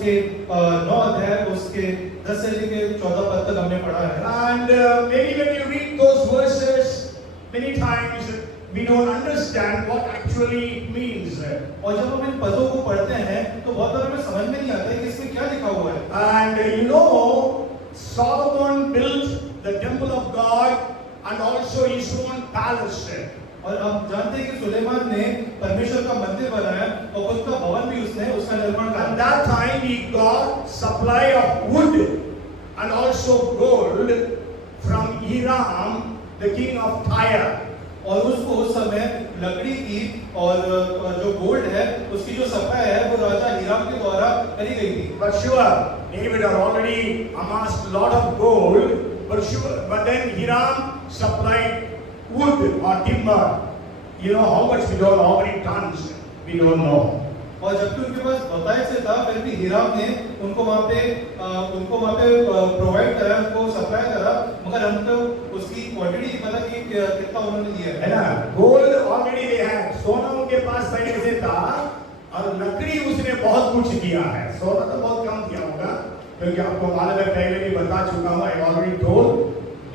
उसके 9 अध्याय उसके 10 से लेके 14 पद तक हमने पढ़ा है। And maybe when you read those verses, many times we don't understand what actually it means. और जब हम इन पदों को पढ़ते हैं तो बहुत बार हमें समझ में नहीं आता है कि इसमें क्या लिखा हुआ है। And you know, Solomon built the temple of God and also his own palace. और हम जानते हैं कि सुलेमान ने परमेश्वर का मंदिर बनाया और खुद का भवन भी उसने उसका निर्माण At किया। that time he got supply of wood and also gold from Hiram, the king of Tyre. और उसको उस समय लकड़ी की और जो गोल्ड है उसकी जो सप्लाई है वो राजा हिराम के द्वारा करी गई थी। But sure, David had already amassed a lot of gold, but then Hiram supplied wood or timber. You know how much we don't know, how many tons we don't know. और जबकि उनके पास बताए से था फिर भी हिराम ने उनको वहाँ पे प्रोवाइड करा, उनको सप्लाई करा, मगर हमको उसकी क्वांटिटी नहीं पता कि कितना उन्होंने दिया है ना। गोल्ड ऑलरेडी दे है, सोना उनके पास पहले से था और लकड़ी उसने बहुत कुछ दिया है। सोना तो बहुत कम दिया होगा क्योंकि आपको मालूम है, पहले भी बता चुका हूँ, I already told.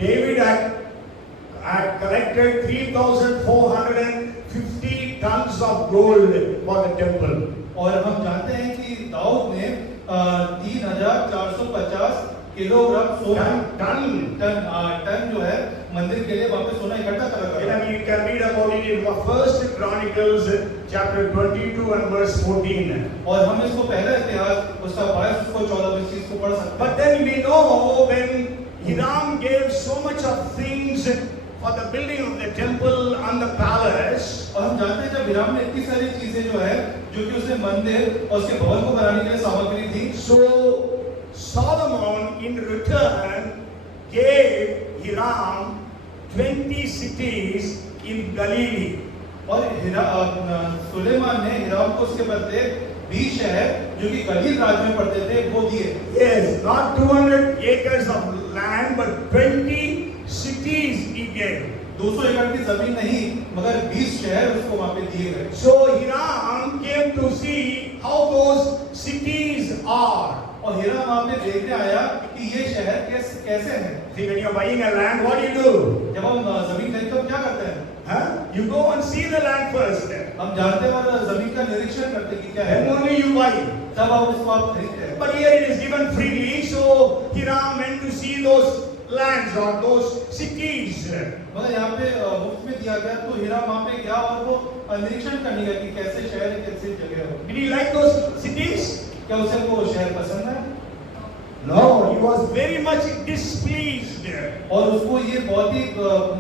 David had collected 3,450 tons of gold for the temple. और हम जानते हैं कि दाऊद ने 3,450 किलोग्राम सोना टन जो है मंदिर के लिए वहाँ पे सोना इकट्ठा कर रखा है। You can read about it in First Chronicles chapter 22 and verse 14. और हम इसको पहला इतिहास उसका 22 उसको 14 चीज को पढ़ सकते हैं। But then we know when Hiram gave so much of things for the building of the temple and the palace, और हम जानते हैं जब हिराम ने इतनी सारी चीजें जो है जो कि उसने मंदिर और उसके भवन को बनाने के लिए सामग्री दी, so Solomon in return gave Hiram 20 cities in Galilee. और सुलेमान ने हिराम को उसके बदले 20 शहर जो कि गलील राज्य में पड़ते थे वो दिए। Yes, not 200 acres of land but 20 cities he gave. 200 एकड़ की जमीन नहीं मगर 20 शहर उसको वहां पे दिए गए। So Hiram came to see how those cities are. और हिराम वहां पे देखने आया कि ये शहर कैसे हैं। See, when you are buying a land, what do you do? जब हम जमीन खरीदते हैं क्या करते हैं? You go and see the land first. हम जानते हैं और जमीन का निरीक्षण करते हैं कि क्या है। Then only you buy. तब आप उसको आप खरीदते हैं। But here it is given freely, so Hiram went to see those lands or those cities. मगर यहाँ पे मुफ्त में दिया गया तो हिराम वहाँ पे गया और वो निरीक्षण करने गया कि कैसे शहर है कैसे जगह है। Did he like those cities? क्या उसे वो शहर पसंद है? No, he was very much displeased. और उसको ये बहुत ही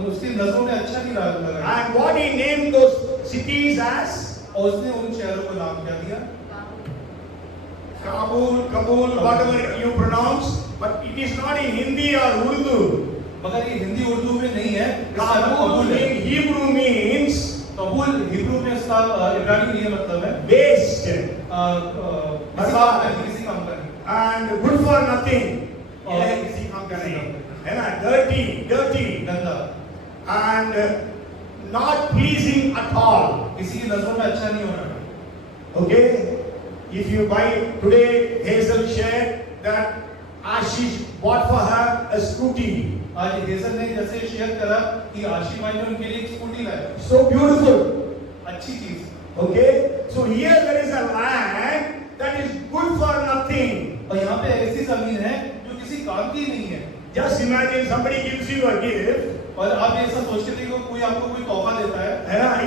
उसकी नजरों में अच्छा नहीं लगा। And what he named those cities as? और उसने उन शहरों को नाम क्या दिया? Kabul, whatever you pronounce, but it is not in Hindi or Urdu. मगर ये हिंदी उर्दू में नहीं है। Kabul in Hebrew means कबूल हिब्रू में इसका इब्रानी में ये मतलब है waste, किसी काम का नहीं। and good for nothing. और किसी काम का नहीं, है ना? Dirty, गंदा and not pleasing at all. किसी की नजरों में अच्छा नहीं होना। Okay? If you buy today, Hazel shared that Ashish bought for her a scooty. आज हेजल ने जैसे शेयर करा कि आशी भाई ने उनके लिए एक स्कूटी लाया। So beautiful. अच्छी चीज। Okay? So here there is a land that is good for nothing. और यहाँ पे ऐसी जमीन है जो किसी काम की नहीं है। Just imagine somebody gives you a gift. और आप ऐसा सोचते थे कि कोई आपको कोई तोहफा देता है।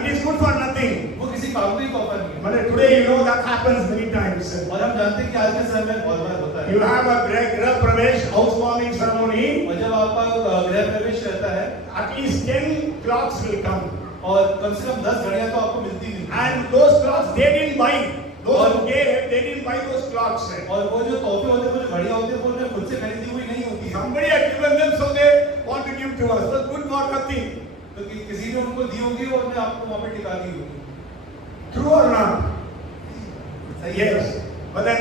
It is good for nothing. वो किसी काम का ही तोहफा नहीं है। But today you know that happens many times. और हम जानते हैं कि आज के समय में बहुत बार होता है। You have a Grah Pravesh housewarming ceremony. और जब आपका गृह प्रवेश रहता है, At least 10 clocks will come. और कम से कम 10 घड़ियां तो आपको मिलती नहीं। And those clocks they didn't buy. Those who gave, they didn't buy those clocks. और वो जो तोहफे होते हैं, वो जो घड़ियां होती हैं, वो उन्हें खुद से खरीदी हुई नहीं होती। Somebody had given them, so they want to give to us. But good for nothing. तो किसी ने उनको दी होगी और उन्हें आपको वहाँ पे टिका दी होगी। True or not? सही है। Yes. But then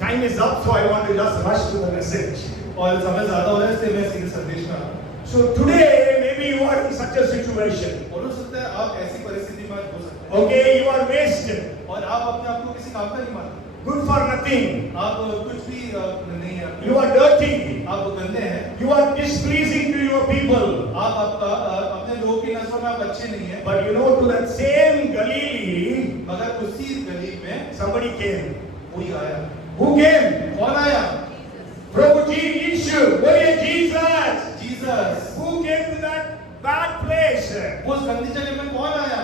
time is up, so I want to just rush to the message. और समय ज़्यादा हो रहा है, इसलिए मैं सीधे संदेश में आ रहा हूँ। So today maybe you are in such a situation. और हो सकता है आप ऐसी परिस्थिति में आज हो सकते हैं। Okay, you are wasted. और आप अपने आप को किसी काम का नहीं मानते। Good for nothing. nothing. आप कुछ भी नहीं है, You are dirty. आप गंदे हैं, You are displeasing to your people. आप अपने लोगों की नजरों में आप अच्छे नहीं हैं। But you know, to that same Galilee, मगर उसी गली में somebody came. कोई आया। Who came? कौन आया? Prabhu Yeshu. Boliye Jesus. Jesus. Who came to that bad place? उस गंदी जगह में कौन आया?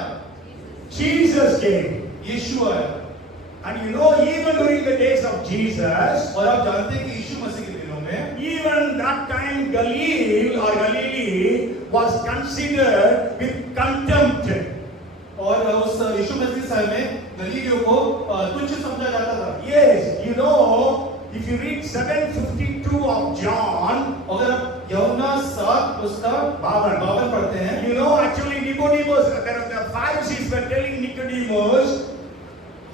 Jesus came. यीशु आया। And you know, even during the days of Jesus, और आप जानते हैं कि यीशु मसीह के दिनों में even that time Galilee was considered with contempt. और उस यीशु मसीह समय में गलीलियों को तुच्छ समझा जाता था। Yes, you know, if you read 7:52 of John, अगर आप यूहन्ना 7 उसका 52 पढ़ते हैं, you know, actually Nicodemus, the Pharisees were telling Nicodemus,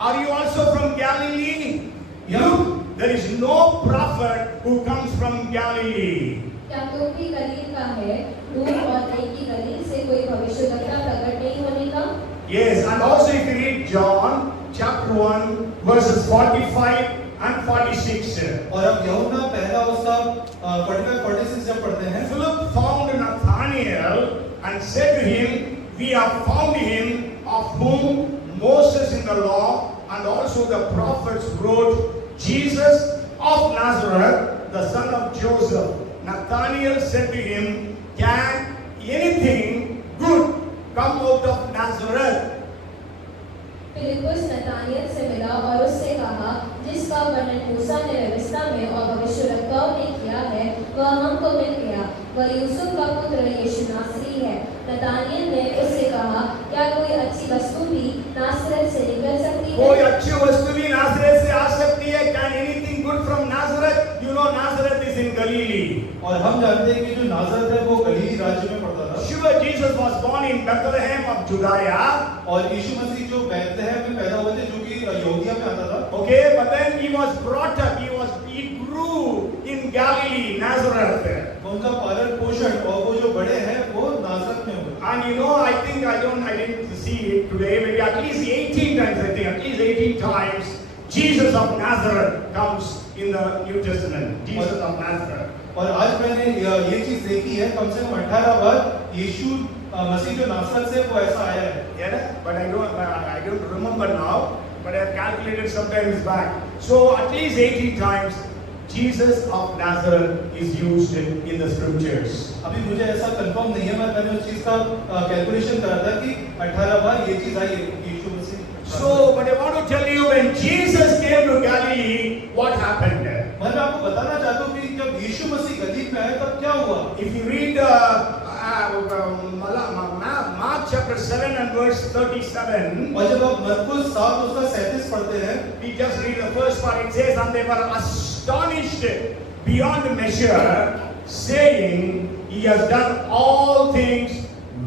are you also from Galilee? Yeah. Look, there is no prophet who comes from Galilee. क्या तो भी गलील का है, दूर और एक ही गलील से कोई भविष्यद्वक्ता प्रकट नहीं होने का। Yes, and also if you read John chapter 1 verses 45 and 46. और अब यूहन्ना पहला उसका 45-46 जब पढ़ते हैं, Philip found Nathanael and said to him, we have found him of whom Moses in the law and also the prophets wrote, Jesus of Nazareth, the son of Joseph. Nathanael said to him, can anything good come out of Nazareth? फिलिप्पुस Nathaniel से मिला और उससे कहा, जिसका वर्णन मूसा ने व्यवस्था में और भविष्यद्वक्ताओं ने किया है, वह हमको मिल गया। वह यूसुफ का पुत्र यीशु नासरी है। नतानियल ने उससे कहा, क्या कोई अच्छी वस्तु भी नासरत से निकल सकती है? कोई अच्छी वस्तु भी नासरत से आ सकती है? Can anything good from Nazareth? You know, Nazareth is in Galilee. और हम जानते हैं कि जो नाज़रत है वो गलीली राज्य में पड़ता था। Sure, Jesus was born in Bethlehem of Judea. और यीशु मसीह जो बैतलहम में पैदा हुए थे, जो कि यहूदिया में आता था। Okay, but then he was brought up. He grew in Galilee, Nazareth. उनका पालन पोषण और वो जो बड़े हैं वो नाज़रत में हुए। And you know, I didn't see it today. Maybe at least 18 times. I think at least 18 times Jesus of Nazareth comes in the New Testament. Jesus of Nazareth. और आज मैंने ये चीज देखी है, कम से कम 18 बार यीशु मसीह जो नासरत से वो ऐसा आया है। Yeah, but I don't remember now, but I have calculated some times back. So at least 80 times Jesus of Nazareth is used in the scriptures. अभी मुझे ऐसा कंफर्म नहीं है, मैंने उस चीज का कैलकुलेशन करा था कि 18 बार ये चीज आई है यीशु मसीह। So, but I want to tell you, when Jesus came to Galilee, what happened? मैं आपको बताना चाहता हूँ कि जब यीशु मसीह गलील में आया तब क्या हुआ? If you read Mark chapter 7 and verse 37, और जब आप मरकुस 7 उसका 37 पढ़ते हैं, we just read the first part. It says, and they were astonished beyond measure, saying, He has done all things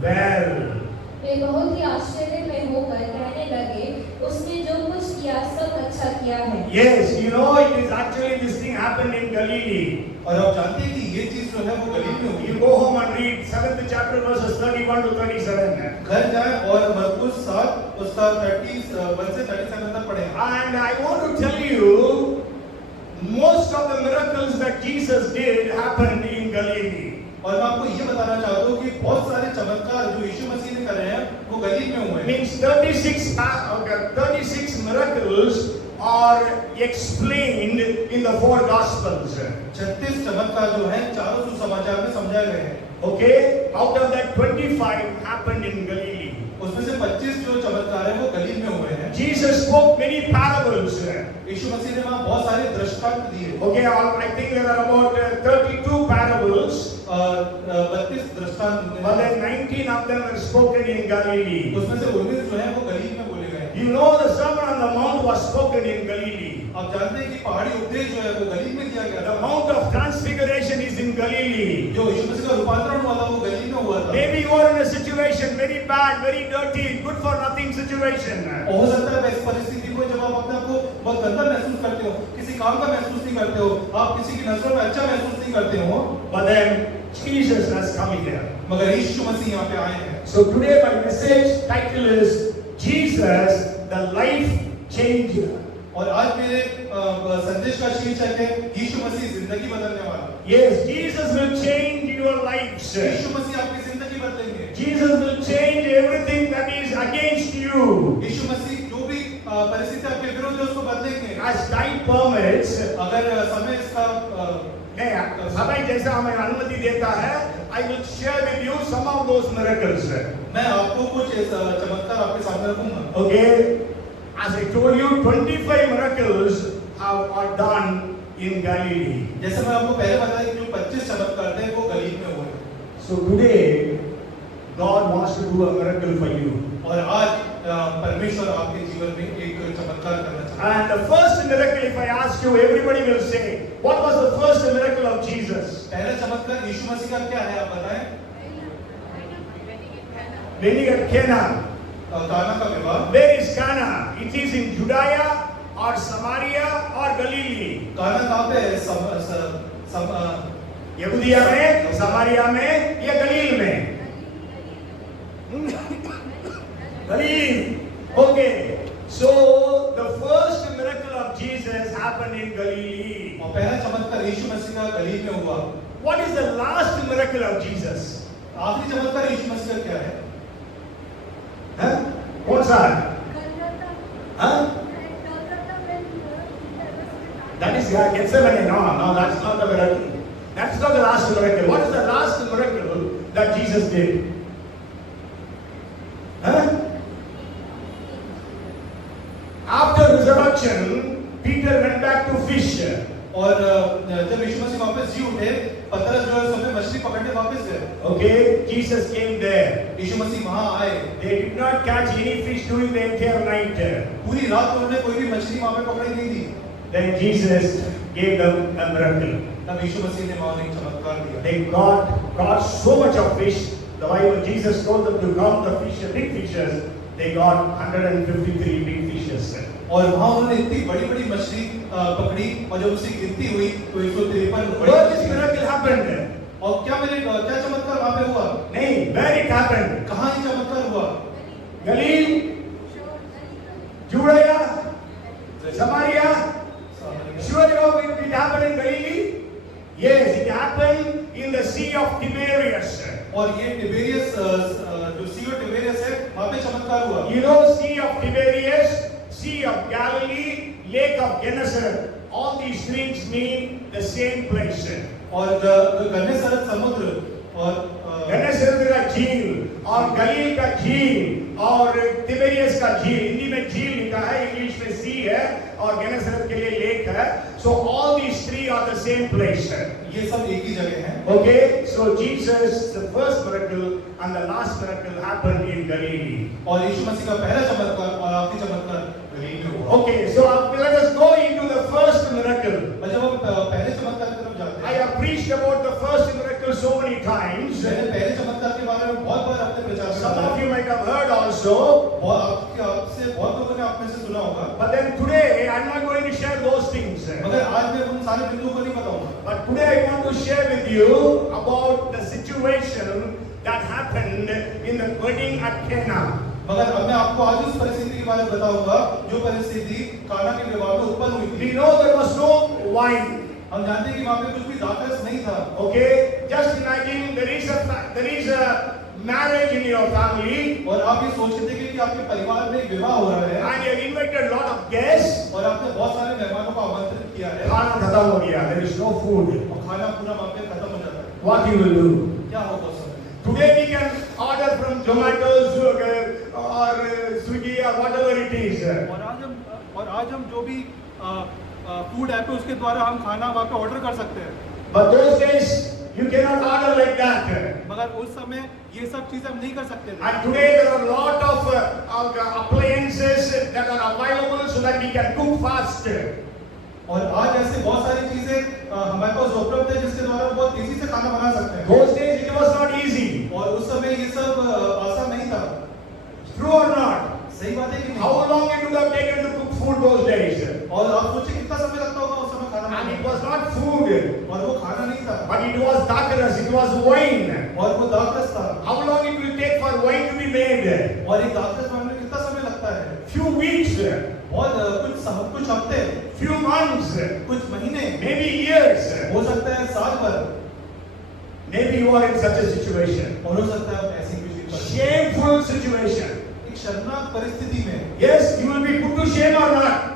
well. वे बहुत ही आश्चर्य में होकर कहने लगे, उसने जो कुछ किया सब अच्छा किया है। Yes, you know, it is actually this thing happened in Galilee. और आप जानते हैं कि ये चीज जो है वो गलील में हुई। You go home and read 7th chapter verses 31 to 37. घर जाए और मरकुस 7 उसका 31 से 37 तक पढ़ें। And I want to tell you, most of the miracles that Jesus did happened in Galilee. और मैं आपको ये बताना चाहता हूँ कि बहुत सारे चमत्कार जो यीशु मसीह ने करे हैं वो गलील में हुए हैं। Means 36 miracles are explained in the 4 Gospels. 36 चमत्कार जो हैं चारों सुसमाचार में समझाए गए हैं। Okay, out of that 25 happened in Galilee. उसमें से 25 जो चमत्कार हैं वो गलील में हुए हैं। Jesus spoke many parables. यीशु मसीह ने वहाँ बहुत सारे दृष्टांत दिए। Okay, I think there are about 32 parables. 32 दृष्टांत, But then 19 of them were spoken in Galilee. उसमें से 19 जो हैं वो गलील में बोले गए। You know, the Sermon on the Mount was spoken in Galilee. आप जानते हैं कि पहाड़ी उपदेश जो है वो गलील में दिया गया The था। Mount of Transfiguration is in Galilee. जो यीशु मसीह का रूपांतरण हुआ था वो गलील में हुआ था। Maybe you are in a situation very bad, very dirty, good for nothing situation. हो सकता है इस परिस्थिति को जब आप अपने आप को बहुत गंदा महसूस करते हो, किसी काम का महसूस नहीं करते हो, आप किसी की नजरों में अच्छा महसूस नहीं करते हो, But then Jesus has come here. मगर यीशु मसीह यहाँ पे आए हैं। So today my message title is Jesus, the life changer. और आज मेरे शीर्षक है यीशु मसीह जिंदगी बदलने वाला। Yes, Jesus will change your lives. यीशु मसीह आपकी जिंदगी बदलेंगे। Jesus will change everything that is against you. यीशु मसीह जो भी परिस्थिति आपके विरुद्ध है उसको बदलेंगे। As time permits, अगर समय इसका समय जैसा हमें अनुमति देता है, I will share with you some of those miracles. मैं आपको कुछ चमत्कार आपके सामने रखूंगा। Okay, as I told you, 25 miracles are done in Galilee. जैसे मैं आपको पहले बताया कि जो 25 चमत्कार थे वो गलील में हुए। So today, God wants to do a miracle for you. और आज परमेश्वर आपके जीवन में एक चमत्कार करना चाहता है। And the first miracle, if I ask you, everybody will say, what was the first miracle of Jesus? पहला चमत्कार यीशु मसीह का क्या है आप बताएं? Wedding at Cana. काना का विवाह। Where is Cana? It is in Judea or Samaria or Galilee. काना कहाँ पे है? यहूदिया में, समारिया में या गलील में? Galilee. Okay. So the first miracle of Jesus happened in Galilee. और पहला चमत्कार यीशु मसीह का गलील में हुआ। What is the last miracle of Jesus? आखिरी चमत्कार यीशु मसीह का क्या है? Huh? कौन सा है? Huh? That is Gethsemane. No, that's not the miracle. That's not the last miracle. What is the last miracle that Jesus did? Huh? After resurrection, Peter went back to fish. और जब यीशु मसीह वापस जी उठे, पतरस जो है उसमें मछली पकड़ने वापस गए। Okay, Jesus came there. यीशु मसीह वहां आए। They did not catch any fish during the entire night. पूरी रात उन्होंने कोई भी मछली वहां पे पकड़ी नहीं थी। Then Jesus gave them a miracle. तब यीशु मसीह ने वहां एक चमत्कार दिया। They got so much of fish. The Bible, Jesus told them to count the fish, big fishes. They got 153 big fishes. और वहां उन्होंने इतनी बड़ी-बड़ी मछली पकड़ी और जब उसकी गिनती हुई तो 153 Where this miracle happened? और क्या चमत्कार वहां पे हुआ? नहीं, where it happened? कहां ये चमत्कार हुआ? Galilee, Judea, Samaria. Sure, you know it happened in Galilee. Yes, it happened in the Sea of Tiberias. और ये टिबेरियस जो सी ऑफ टिबेरियस है वहां पे चमत्कार हुआ। You know, Sea of Tiberias, Sea of Galilee, Lake of Gennesaret. All these things mean the same place. और गन्नेसरत समुद्र और गन्नेसरत का झील और गलील का झील और तिबेरियस का झील, हिंदी में झील लिखा है, इंग्लिश में सी है और गन्नेसरत के लिए लेक है। So all these three are the same place. ये सब एक ही जगह हैं। Okay, so Jesus, the first miracle and the last miracle happened in Galilee. और यीशु मसीह का पहला चमत्कार और आखिरी चमत्कार गलील में हुआ। Okay, so let us go into the first miracle. और जब हम पहले चमत्कार की तरफ जाते I हैं, have preached about the first miracle so many times. मैंने पहले चमत्कार के बारे में बहुत बार आपने प्रचार Some किया of you might have heard also. आपसे बहुत लोगों ने आप में से सुना होगा। But then today I'm not going to share those things. मगर आज मैं उन सारे बिंदुओं को नहीं बताऊंगा। But today I want to share with you about the situation that happened in the wedding at Cana. मगर अब मैं आपको आज उस परिस्थिति के बारे में बताऊंगा जो परिस्थिति काना के विवाह में उत्पन्न हुई थी। We know there was no wine. हम जानते हैं कि वहां पे कुछ भी दाखरस नहीं था। Okay, just imagine there is a marriage in your family. और आप ये सोच सकते हैं कि आपके परिवार में एक विवाह हो रहा है And you have invited a lot of guests. और आपने बहुत सारे मेहमानों को आमंत्रित किया है खाना खत्म हो गया. There is no food. और खाना पूरा वहां पे खत्म हो जाता है। What you will do? क्या होगा उस समय? Today we can order from Zomato or Swiggy or whatever it is. और आज हम जो भी फूड ऐप है उसके द्वारा हम खाना वहाँ पे ऑर्डर कर सकते हैं। But those days you cannot order like that. मगर उस समय ये सब चीजें हम नहीं कर सकते थे। And today there are a lot of appliances that are available so that we can cook fast. और आज ऐसे बहुत सारी चीजें हमारे पास उपलब्ध है जिसके द्वारा हम बहुत तेजी से खाना बना सकते हैं। Those days it was not easy. और उस समय ये सब आसान नहीं था। True or not? सही बात है कि How long it would have taken to cook food those days? और आप सोचिए कितना समय लगता होगा उस समय खाना And बनाने it was not food, और वो खाना नहीं था but it was dakarus, it was wine. और वो दाखरस था। How long it will take for wine to be made? और एक दाखरस बनाने में कितना समय लगता है? Few weeks. कुछ हफ्ते, few months, कुछ महीने, maybe years. हो सकता है साल भर, Maybe you are in such a situation. और हो सकता है ऐसी किसी परिस्थिति, Shameful situation. एक शर्मनाक परिस्थिति में Yes, you will be put to shame or not?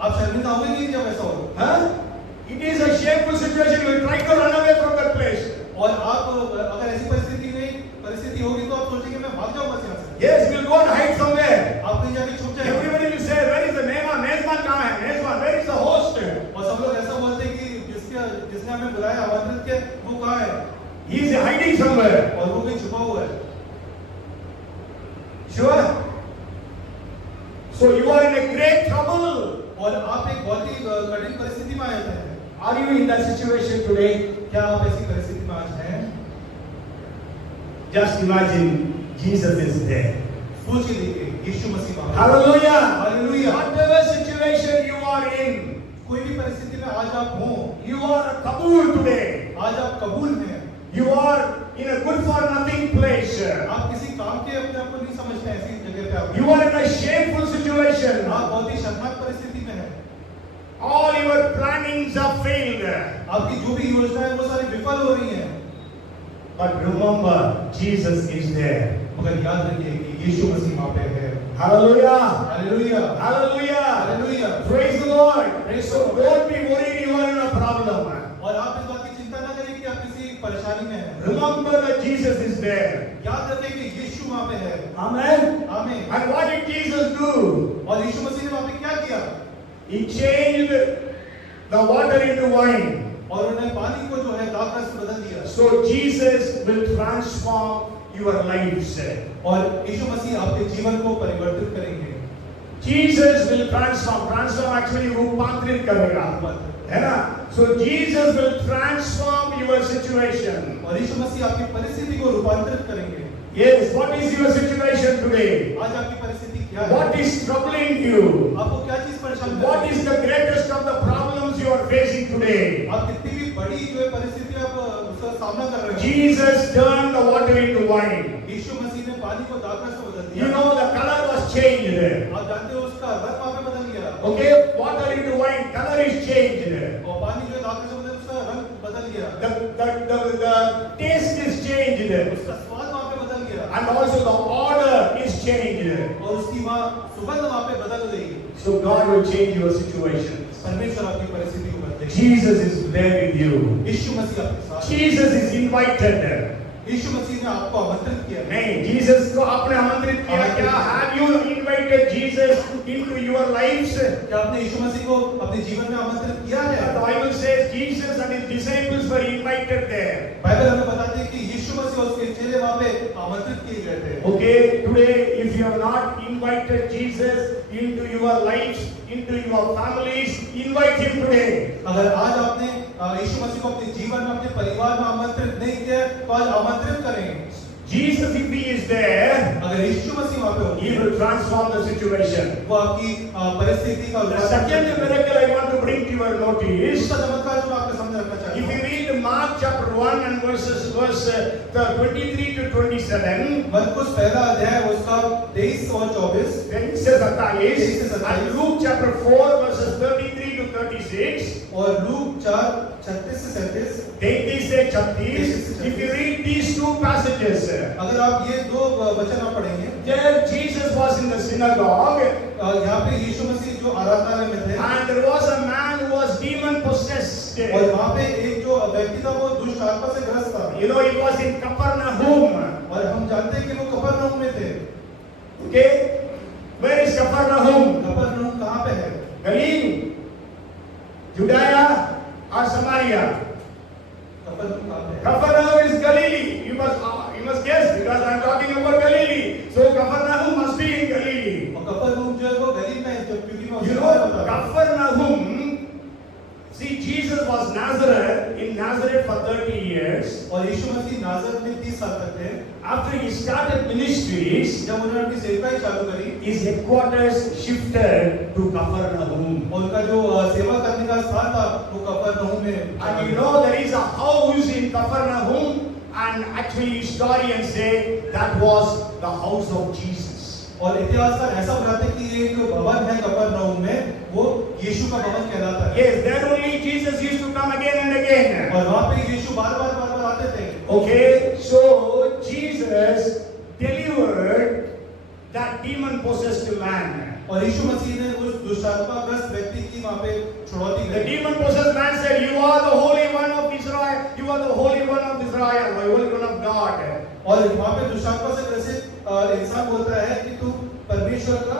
आप शर्मिंदा होंगे नहीं जब ऐसा हो, Huh? It is a shameful situation. You will try to run away from that place. और आप अगर ऐसी परिस्थिति होगी तो आप सोचेंगे मैं भाग जाऊंगा यहाँ से, Yes, you will go and hide somewhere. आप कहीं जाके छुप जाएंगे, Everybody will say, where is the mehman? Mehman कहाँ है? Mehman, where is the host? और सब लोग ऐसा बोलते हैं कि जिसने हमें बुलाया, आमंत्रित किया, वो कहाँ है, He is hiding somewhere. और वो कहीं छुपा हुआ है। Sure? So you are in a great trouble. और आप एक बहुत ही कठिन परिस्थिति में आए हैं। Are you in that situation today? क्या आप ऐसी परिस्थिति में आज हैं? Just imagine Jesus is there. सोच के देखिए, यीशु मसीह वहाँ है। Hallelujah. Hallelujah. Whatever situation you are in, कोई भी परिस्थिति में आज आप हों, you are a Kabul today. आज आप कबूल हैं, You are in a good for nothing place. आप किसी काम के अपने आप को नहीं समझते हैं, ऐसी जगह पे आप You are in a shameful situation. आप बहुत ही शर्मनाक परिस्थिति में हैं। All your plannings have failed. आपकी जो भी योजना है वो सारी विफल हो रही हैं। But remember, Jesus is there. मगर याद रखिए कि यीशु मसीह वहाँ पे है। Hallelujah. Hallelujah, Hallelujah. Hallelujah. Praise the Lord. Praise So the Lord. don't be worried you are in a problem. और आप इस बात की चिंता ना करें कि आप किसी परेशानी में हैं। Remember that Jesus is there. याद रखें कि यीशु वहाँ पे है। Amen. आमीन। And what did Jesus do? और यीशु मसीह ने वहाँ पे क्या किया? He changed the water into wine. और उन्होंने पानी को जो है द्राक्षरस में बदल दिया। So Jesus will transform your lives. और यीशु मसीह आपके जीवन को परिवर्तित करेंगे। Jesus will transform actually रूपांतरित करेगा, है ना? So Jesus will transform your situation. और यीशु मसीह आपकी परिस्थिति को रूपांतरित करेंगे। Yes, what is your situation today? आज आपकी परिस्थिति क्या है? What is troubling you? आपको क्या चीज परेशान कर What रही है? is the greatest of the problems you are facing today? आप कितनी भी बड़ी जो है परिस्थिति आप उसका सामना कर रहे हैं। Jesus turned the water into wine. यीशु मसीह ने पानी को द्राक्षरस में बदल You दिया। know the color was changed. आप जानते हो उसका रंग वहाँ पे बदल गया। Okay, water into wine, color is changed. और पानी जो है द्राक्षरस में बदल उसका रंग बदल गया। The taste is changed. उसका स्वाद वहाँ पे बदल गया। And also the order is changed. और उसकी वहाँ सुगंध वहाँ पे बदल गई। So God will change your situation. परमेश्वर आपकी परिस्थिति को बदलेगा। Jesus is there with you. यीशु मसीह आपके साथ है। Jesus is invited. यीशु मसीह ने आपको आमंत्रित किया है। नहीं, Jesus को आपने आमंत्रित किया क्या? Have you invited Jesus into your lives? क्या आपने यीशु मसीह को अपने जीवन में आमंत्रित किया है? The Bible says Jesus and his disciples were invited there. Bible हमें बताती है कि यीशु मसीह और उसके चेले वहाँ पे आमंत्रित किए गए थे। Okay, today if you have not invited Jesus into your lives, into your families, invite him today. अगर आज आपने यीशु मसीह को अपने जीवन में अपने परिवार में आमंत्रित नहीं किया तो आज आमंत्रित करें। Jesus, if he is there, अगर यीशु मसीह वहाँ पे हो, he will transform the situation. वो आपकी परिस्थिति का The second miracle I want to bring to your notice, दूसरा चमत्कार जो मैं आपके सामने रखना चाहता if you हूँ, read Mark chapter 1 and verse 23 to 27, मरकुस पहला अध्याय उसका 23 और 24 then से 27, and Luke chapter 4 verses 33 to 36, और लूक 4 36 से 37 33 से 36. If you read these two passages, अगर आप ये दो वचन आप पढ़ेंगे, there Jesus was in the synagogue, यहाँ पे यीशु मसीह जो आराधनालय में थे and there was a man who was demon possessed. और वहाँ पे एक जो व्यक्ति था वो दुष्ट आत्मा से ग्रस्त था। You know, it was in Capernaum. और हम जानते हैं कि वो कफरनहूम में थे। Okay, where is Capernaum? कफरनहूम कहाँ पे है? Galilee, Judea, or Samaria? कफरनहूम कहाँ पे है? Capernaum is Galilee. You must guess because I am talking about Galilee. So Capernaum must be in Galilee. और कफरनहूम जो है वो गलील में है, जब क्योंकि मैं You उसके know, बारे में बता रहा हूँ। Capernaum. See, Jesus was in Nazareth for 30 years. और यीशु मसीह नाज़रेत में 30 साल तक थे। After he started ministries, जब उन्होंने अपनी सेवकाई चालू करी his headquarters shifted to Capernaum. और उनका जो सेवा करने का स्थान था वो कफरनहूम में। And you know, there is a house in Capernaum, and actually historians say that was the house of Jesus. और इतिहासकार ऐसा बताते हैं कि ये जो भवन है कफरनहूम में वो यीशु का भवन कहलाता है। Yes, there only Jesus used to come again and again. और वहाँ पे यीशु बार-बार आते थे। Okay, so Jesus delivered that demon-possessed man. और यीशु मसीह ने उस दुष्टात्माग्रस्त व्यक्ति की वहाँ पे छुड़ौती The की। demon-possessed man said, "You are the Holy One of Israel. You are the Holy One of Israel, the Holy One of God." और वहाँ पे दुष्टात्मा से ग्रसित इंसान बोलता है कि तू परमेश्वर का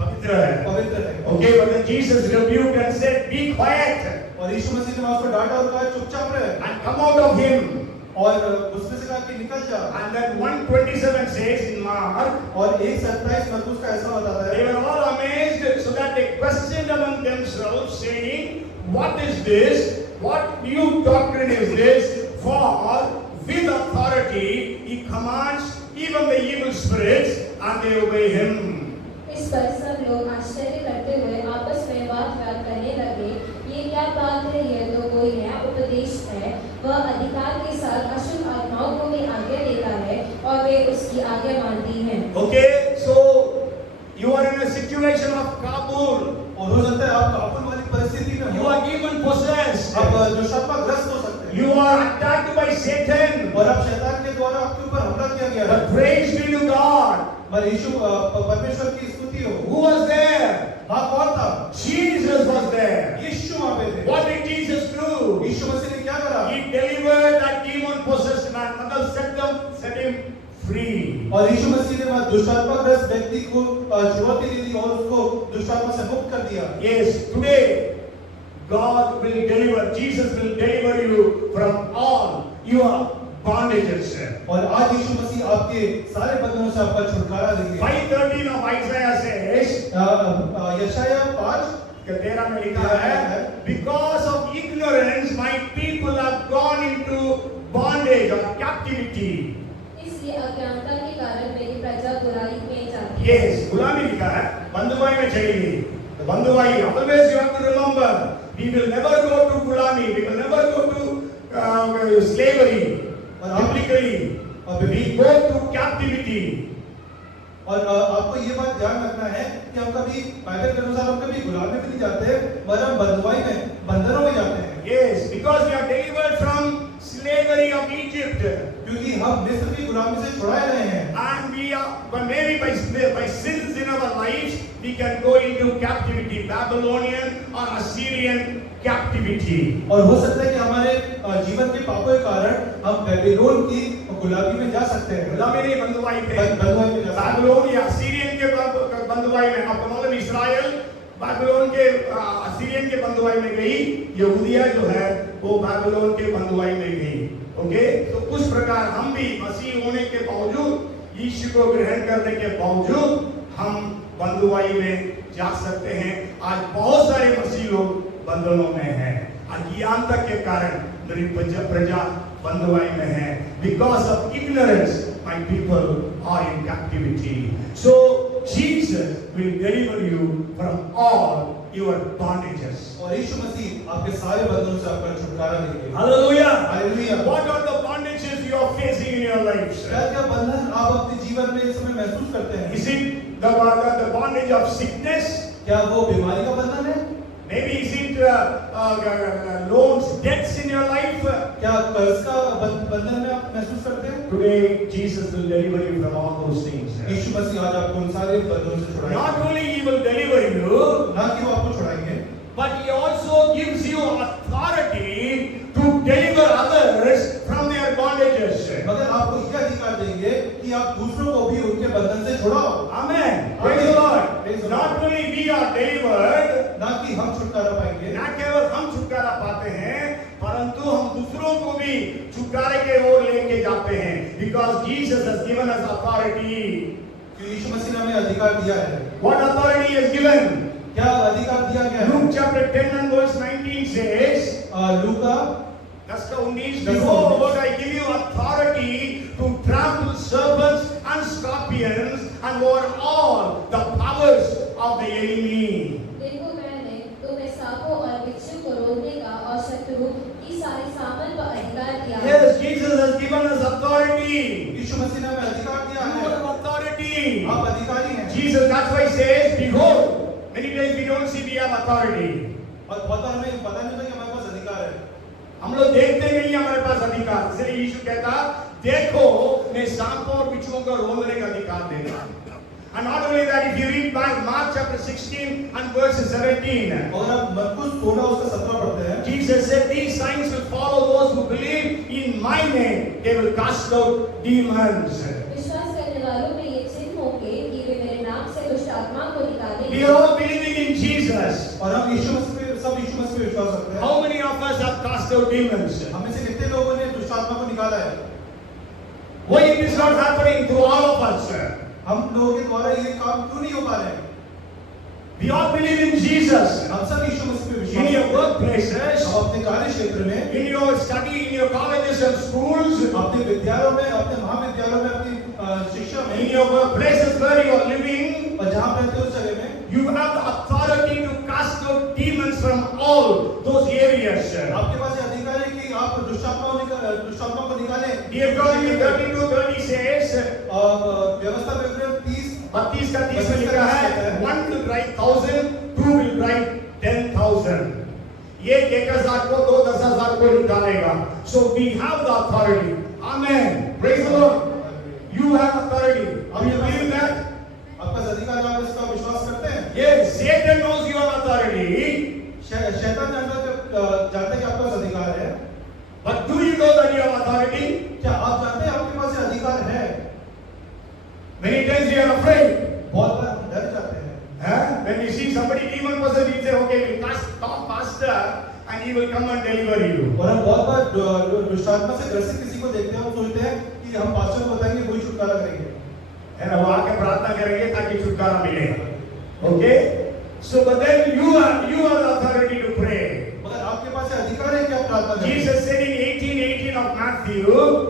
पवित्र है। पवित्र है। Okay, but then Jesus rebuked and said, "Be quiet और यीशु मसीह ने वहाँ उसको डांटा और कहा चुपचाप रहे and come out of him." और उसमें से कहा कि निकल जा। And then 1:27 says in Mark, और 1:27 मरकुस का ऐसा बताता they है। were all amazed, so that they questioned among themselves, saying, "What is this? What new doctrine is this? For with authority he commands even the evil spirits, and they obey him." इस पर सब लोग आश्चर्य करते हुए आपस में बात करने लगे, ये क्या बात है, यह तो कोई नया उपदेश है। वह अधिकार के साथ अशुद्ध आत्माओं को भी आज्ञा देता है और वे उसकी आज्ञा मानती हैं। Okay, so you are in a situation of Kabul. और हो सकता है आप काबुल वाली परिस्थिति में You हो। are demon possessed. आप दुष्टात्माग्रस्त हो सकते हैं। You are attacked by Satan. और अब शैतान के द्वारा आपके ऊपर हमला किया गया है। But praise be to God. पर यीशु परमेश्वर की स्तुति हो। Who was there? वहाँ कौन था? Jesus was there. यीशु वहाँ पे थे। What did Jesus do? यीशु मसीह ने क्या करा? He delivered that demon-possessed man. मतलब set him free. और यीशु मसीह ने वहाँ दुष्टात्माग्रस्त व्यक्ति को चुनौती दी थी और उसको दुष्टात्मा से मुक्त कर दिया। Yes, today God will deliver. Jesus will deliver you from all your bondages. और आज यीशु मसीह आपके सारे बंधनों से आपका छुटकारा देंगे। 5:13 of Isaiah says, यशायाह 5 13 में लिखा है, "Because of ignorance my people have gone into bondage or captivity." इसलिए अज्ञानता के कारण मेरी प्रजा बुराई में जाती है। Yes, गुलामी लिखा है, बंधुआई में चली गई। तो बंधुआई, always you have to remember, we will never go to gulami, we will never go to slavery. Biblically, we go to captivity. और आपको ये बात ध्यान रखना है कि हम कभी बाइबल के अनुसार हम कभी गुलामी में नहीं जाते, मगर हम बंधुआई में बंधनों में जाते हैं। Yes, because we are delivered from slavery of Egypt. क्योंकि हम मिस्र की गुलामी से छुड़ाए गए हैं। And we are, but maybe by sins in our lives, we can go into captivity, Babylonian or Assyrian captivity. और हो सकता है कि हमारे जीवन के पापों के कारण हम बेबीलोन की गुलामी में जा सकते हैं। गुलामी नहीं, बंधुआई पे। बंधुआई में जा सकते हैं। बाबिलोन या सीरियन के बंधुआई में, आपको मालूम इस्राएल बाबिलोन के सीरियन के बंधुआई में गई, यहूदिया जो है वो बाबिलोन के बंधुआई में गई। ओके, तो उस प्रकार हम भी मसीह होने के बावजूद, यीशु को ग्रहण करने के बावजूद हम बंधुआई में जा सकते हैं। आज बहुत सारे मसीह लोग बंधनों में हैं, अज्ञानता के कारण मेरी प्रजा बंधुआई में है। Because of ignorance, my people are in captivity. So Jesus will deliver you from all your bondages. और यीशु मसीह आपके सारे बंधनों से आपका छुटकारा देंगे। Hallelujah. Hallelujah. What are the bondages you are facing in your lives? क्या बंधन आप अपने जीवन में इस समय महसूस करते हैं? Is it the bondage of sickness? क्या वो बीमारी का बंधन है? Maybe is it loans, debts in your life? क्या कर्ज का बंधन में आप महसूस करते हैं? Today Jesus will deliver you from all those things. यीशु मसीह आज आपको उन सारे बंधनों से छुड़ाएंगे। Not only he will deliver you, ना कि वो आपको छुड़ाएंगे, but he also gives you authority to deliver others from their bondages. मगर आपको यह अधिकार देंगे कि आप दूसरों को भी उनके बंधन से छुड़ाओ। Amen. Praise the Lord. Praise the Not Lord. only we are delivered, ना कि हम छुटकारा पाएंगे, न केवल हम छुटकारा पाते हैं, परंतु हम दूसरों को भी छुटकारे के ओर लेके जाते हैं। Because Jesus has given us authority. कि यीशु मसीह ने हमें अधिकार दिया है। What authority he has given? क्या अधिकार दिया गया है? Luke chapter 10 and verse 19 says, Luka 10:19, "Behold, I give you authority to trample serpents and scorpions and over all the powers of the enemy." देखो मैंने तुम्हें सांपों और बिच्छू को रोकने का और शत्रु की सारी सामन पर अधिकार दिया है। Yes, Jesus has given us authority. यीशु मसीह ने हमें अधिकार दिया You है। have authority. आप अधिकारी हैं। authority. और बहुत बार हमें पता नहीं होता कि हमारे पास अधिकार है। हम लोग देखते नहीं हमारे पास अधिकार, इसलिए यीशु कहता देखो मैं सांपों और बिच्छुओं को रोकने का अधिकार देता हूं। And not only that, if you read by Mark chapter 16 and verse 17, और आप मरकुस 16 उसका 17 पढ़ते हैं, Jesus said, "These signs will follow those who believe in my name; they will cast out demons." विश्वास करने वालों में ये चिन्ह होंगे कि वे मेरे नाम से दुष्ट आत्मा को We निकालेंगे। are all believing in Jesus. और हम यीशु मसीह पे सब यीशु मसीह पे विश्वास रखते हैं। How many of us have cast out demons? हम में से कितने लोगों ने दुष्ट आत्मा को निकाला है? Why it is not happening to all of us? हम लोगों के द्वारा ये काम क्यों नहीं हो पा रहे हैं? We all believe in Jesus. हम सब यीशु मसीह पे In विश्वास your करते हैं। workplaces, हम अपने कार्य क्षेत्र में, in your study, in your colleges and schools, अपने विद्यालयों में, अपने महाविद्यालयों में, अपनी शिक्षा in में, your workplaces where you are living, और जहाँ पे रहते हो उस जगह में, you have the authority to cast out demons from all those areas. आपके पास ये अधिकार है कि आप दुष्ट आत्मा को निकालें। Deuteronomy 32:30 says, व्यवस्था विवरण 32 का 30 में लिखा है, 1 will write 1,000, 2 will write 10,000. ये 1,000 को 2 10,000 को निकालेगा. So we have the authority. Amen. Praise the Lord. You have authority. Do you believe that? आपका अधिकार है, आप इसका विश्वास करते हैं? Yes, Satan knows you have authority. शैतान जानता है कि आपके पास अधिकार है। But do you know that you have authority? क्या आप जानते हैं आपके पास ये अधिकार है? Many times we are afraid. बहुत बार हम डर जाते हैं। When we see somebody demon possessed, we say, okay, we cast talk pastor and he will come and deliver you. और हम बहुत बार दुष्ट आत्मा से ग्रसित किसी को देखते हैं और सोचते हैं कि हम पास्टर को बताएंगे वही छुटकारा करेंगे। है ना, वो आके प्रार्थना करेंगे ताकि छुटकारा मिले। Okay? So, but then you have the authority to pray. मगर आपके पास ये अधिकार है कि आप प्रार्थना करें। Jesus said in 18:18 of Matthew,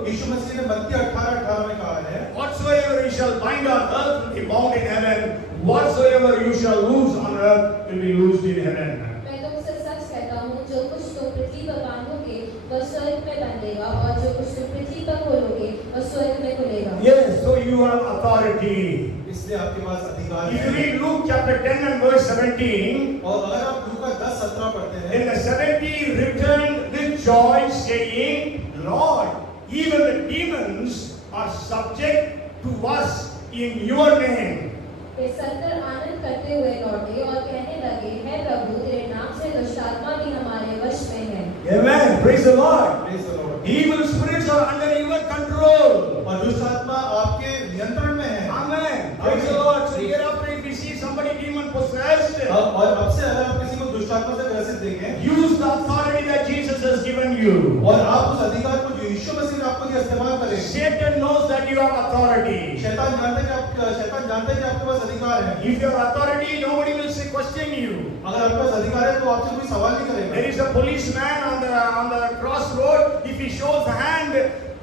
यीशु मसीह ने मत्ती 18:18 में कहा है, whatsoever you shall bind on earth will be bound in heaven, whatsoever you shall loose on earth will be loosed in heaven. मैं तुमसे सच कहता हूँ, जो कुछ तुम पृथ्वी पर बांधोगे वह स्वर्ग में बंधेगा, और जो कुछ तुम पृथ्वी पर खोलोगे वह स्वर्ग में खुलेगा। Yes, so you have authority. इसलिए आपके पास अधिकार If you है। read Luke chapter 10 and verse 17, और अगर आप लूका 10:17 पढ़ते हैं, then the 70 returned with joy, saying, Lord, even the demons are subject to us in your name. वे 70 आनंद करते हुए लौटे और कहने लगे, हे प्रभु, तेरे नाम से दुष्ट आत्मा भी हमारे वश में है। Amen. Praise the Lord. Praise the Lord। Evil spirits are under your control. और दुष्ट आत्मा आपके नियंत्रण में है। Amen. Praise the Lord. So hereafter, if we see somebody demon possessed, और अब से अगर आप किसी को दुष्ट आत्मा से ग्रसित देखें, use the authority that Jesus has given you. और आप उस अधिकार को जो यीशु मसीह ने आपको दिया इस्तेमाल करें। Satan knows that you have authority. शैतान जानता है कि आपके पास अधिकार है। If you have authority, nobody will say question you. अगर आपके पास अधिकार है तो आपसे कोई सवाल नहीं करेगा। There is a policeman on the crossroad. If he shows the hand,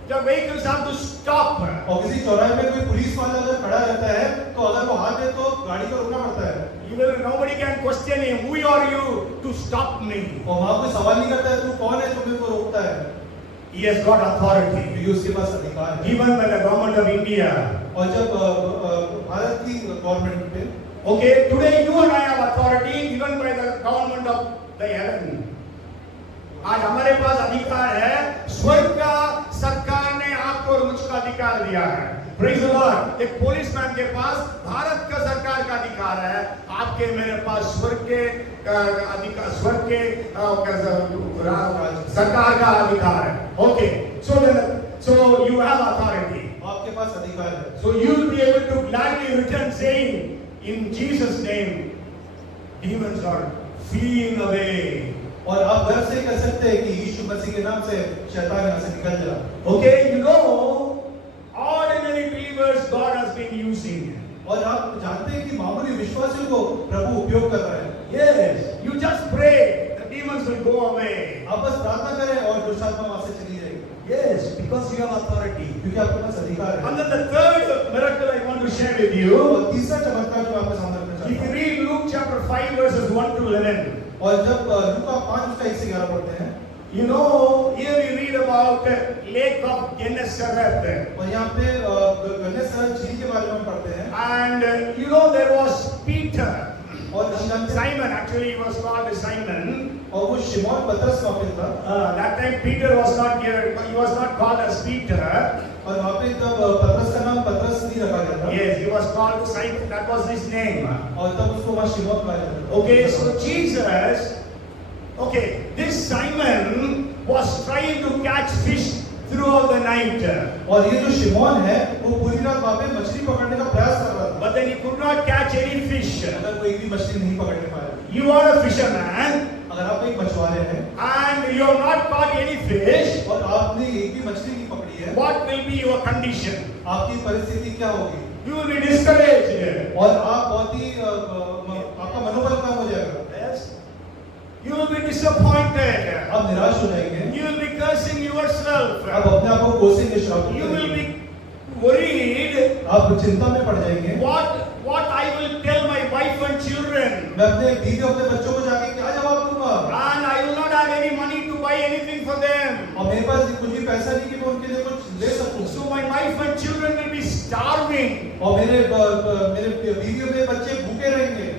the vehicles have to stop. और किसी चौराहे में कोई पुलिस वाला अगर खड़ा रहता है तो अगर वो हाथ दे तो गाड़ी को रोकना पड़ता है। Nobody can question him. Who are you to stop me? और वहाँ कोई सवाल नहीं करता है तू कौन है जो मेरे को रोकता है। He has got authority क्योंकि उसके पास अधिकार है। given by the government of India. और जब भारत की गवर्नमेंट पे, Okay, today you and I have authority given by the government of the heaven. आज हमारे पास अधिकार है, स्वर्ग का सरकार ने आपको और मुझको अधिकार दिया है। Praise the Lord. एक पुलिसमैन के पास भारत का सरकार का अधिकार है, आपके मेरे पास स्वर्ग के अधिकार, स्वर्ग के सरकार का अधिकार है। Okay, so you have authority. आपके पास अधिकार है। So you will be able to gladly return saying, in Jesus' name, demons are fleeing away. और आप गर्व से कह सकते हैं कि यीशु मसीह के नाम से शैतान यहाँ से निकल जा। Okay, you know, ordinary believers God has been using. और आप जानते हैं कि मामूली विश्वासियों को प्रभु उपयोग कर रहा है। Yes, you just pray, the demons will go away. आप बस प्रार्थना करें और दुष्ट आत्मा वहाँ से चली जाएगी। Yes, because you have authority. क्योंकि आपके पास अधिकार है। And then the third miracle I want to share with you. और तीसरा चमत्कार जो आपके सामने रखना If चाहता you हूँ, read Luke chapter 5 verses 1 to 11. और जब लूका 5 उसका 1 से 11 पढ़ते हैं, You know, here we read about Lake of Gennesaret. और यहाँ पे गन्नेसरत झील के बारे में पढ़ते हैं। And you know there was Peter. और हम जानते हैं Simon, actually he was called Simon. और वो शिमोन पतरस वहाँ पे था That time Peter was not here, he was not called as Peter. और वहाँ पे तब पतरस का नाम पतरस नहीं रखा गया था Yes, he was called Simon, that was his name. और तब उसको वहाँ शिमोन कहा जाता था Okay, so Jesus, okay, this Simon was trying to catch fish throughout the night. और ये जो शिमोन है वो पूरी रात वहाँ पे मछली पकड़ने का प्रयास कर रहा था But then he could not catch any fish. अगर कोई भी मछली नहीं पकड़ने पाया You are a fisherman अगर आप एक मछुआरे हैं and you have not caught any fish. और आपने एक भी मछली नहीं पकड़ी है What will be your condition? आपकी परिस्थिति क्या होगी You will be discouraged. और आप बहुत ही आपका मनोबल कम हो जाएगा Yes. You will be disappointed. आप निराश हो जाएंगे You will be cursing yourself. आप अपने आप को कोसेंगे श्राप You will करेंगे be worried. आप चिंता में पड़ जाएंगे What I will tell my wife and children. मैं अपने बीवी अपने बच्चों को जाके क्या जवाब दूंगा And I will not have any money to buy anything for them. और मेरे पास कुछ भी पैसा नहीं कि मैं उनके लिए कुछ ले सकूं So my wife and children will be starving. और मेरे बीवी और मेरे बच्चे भूखे रहेंगे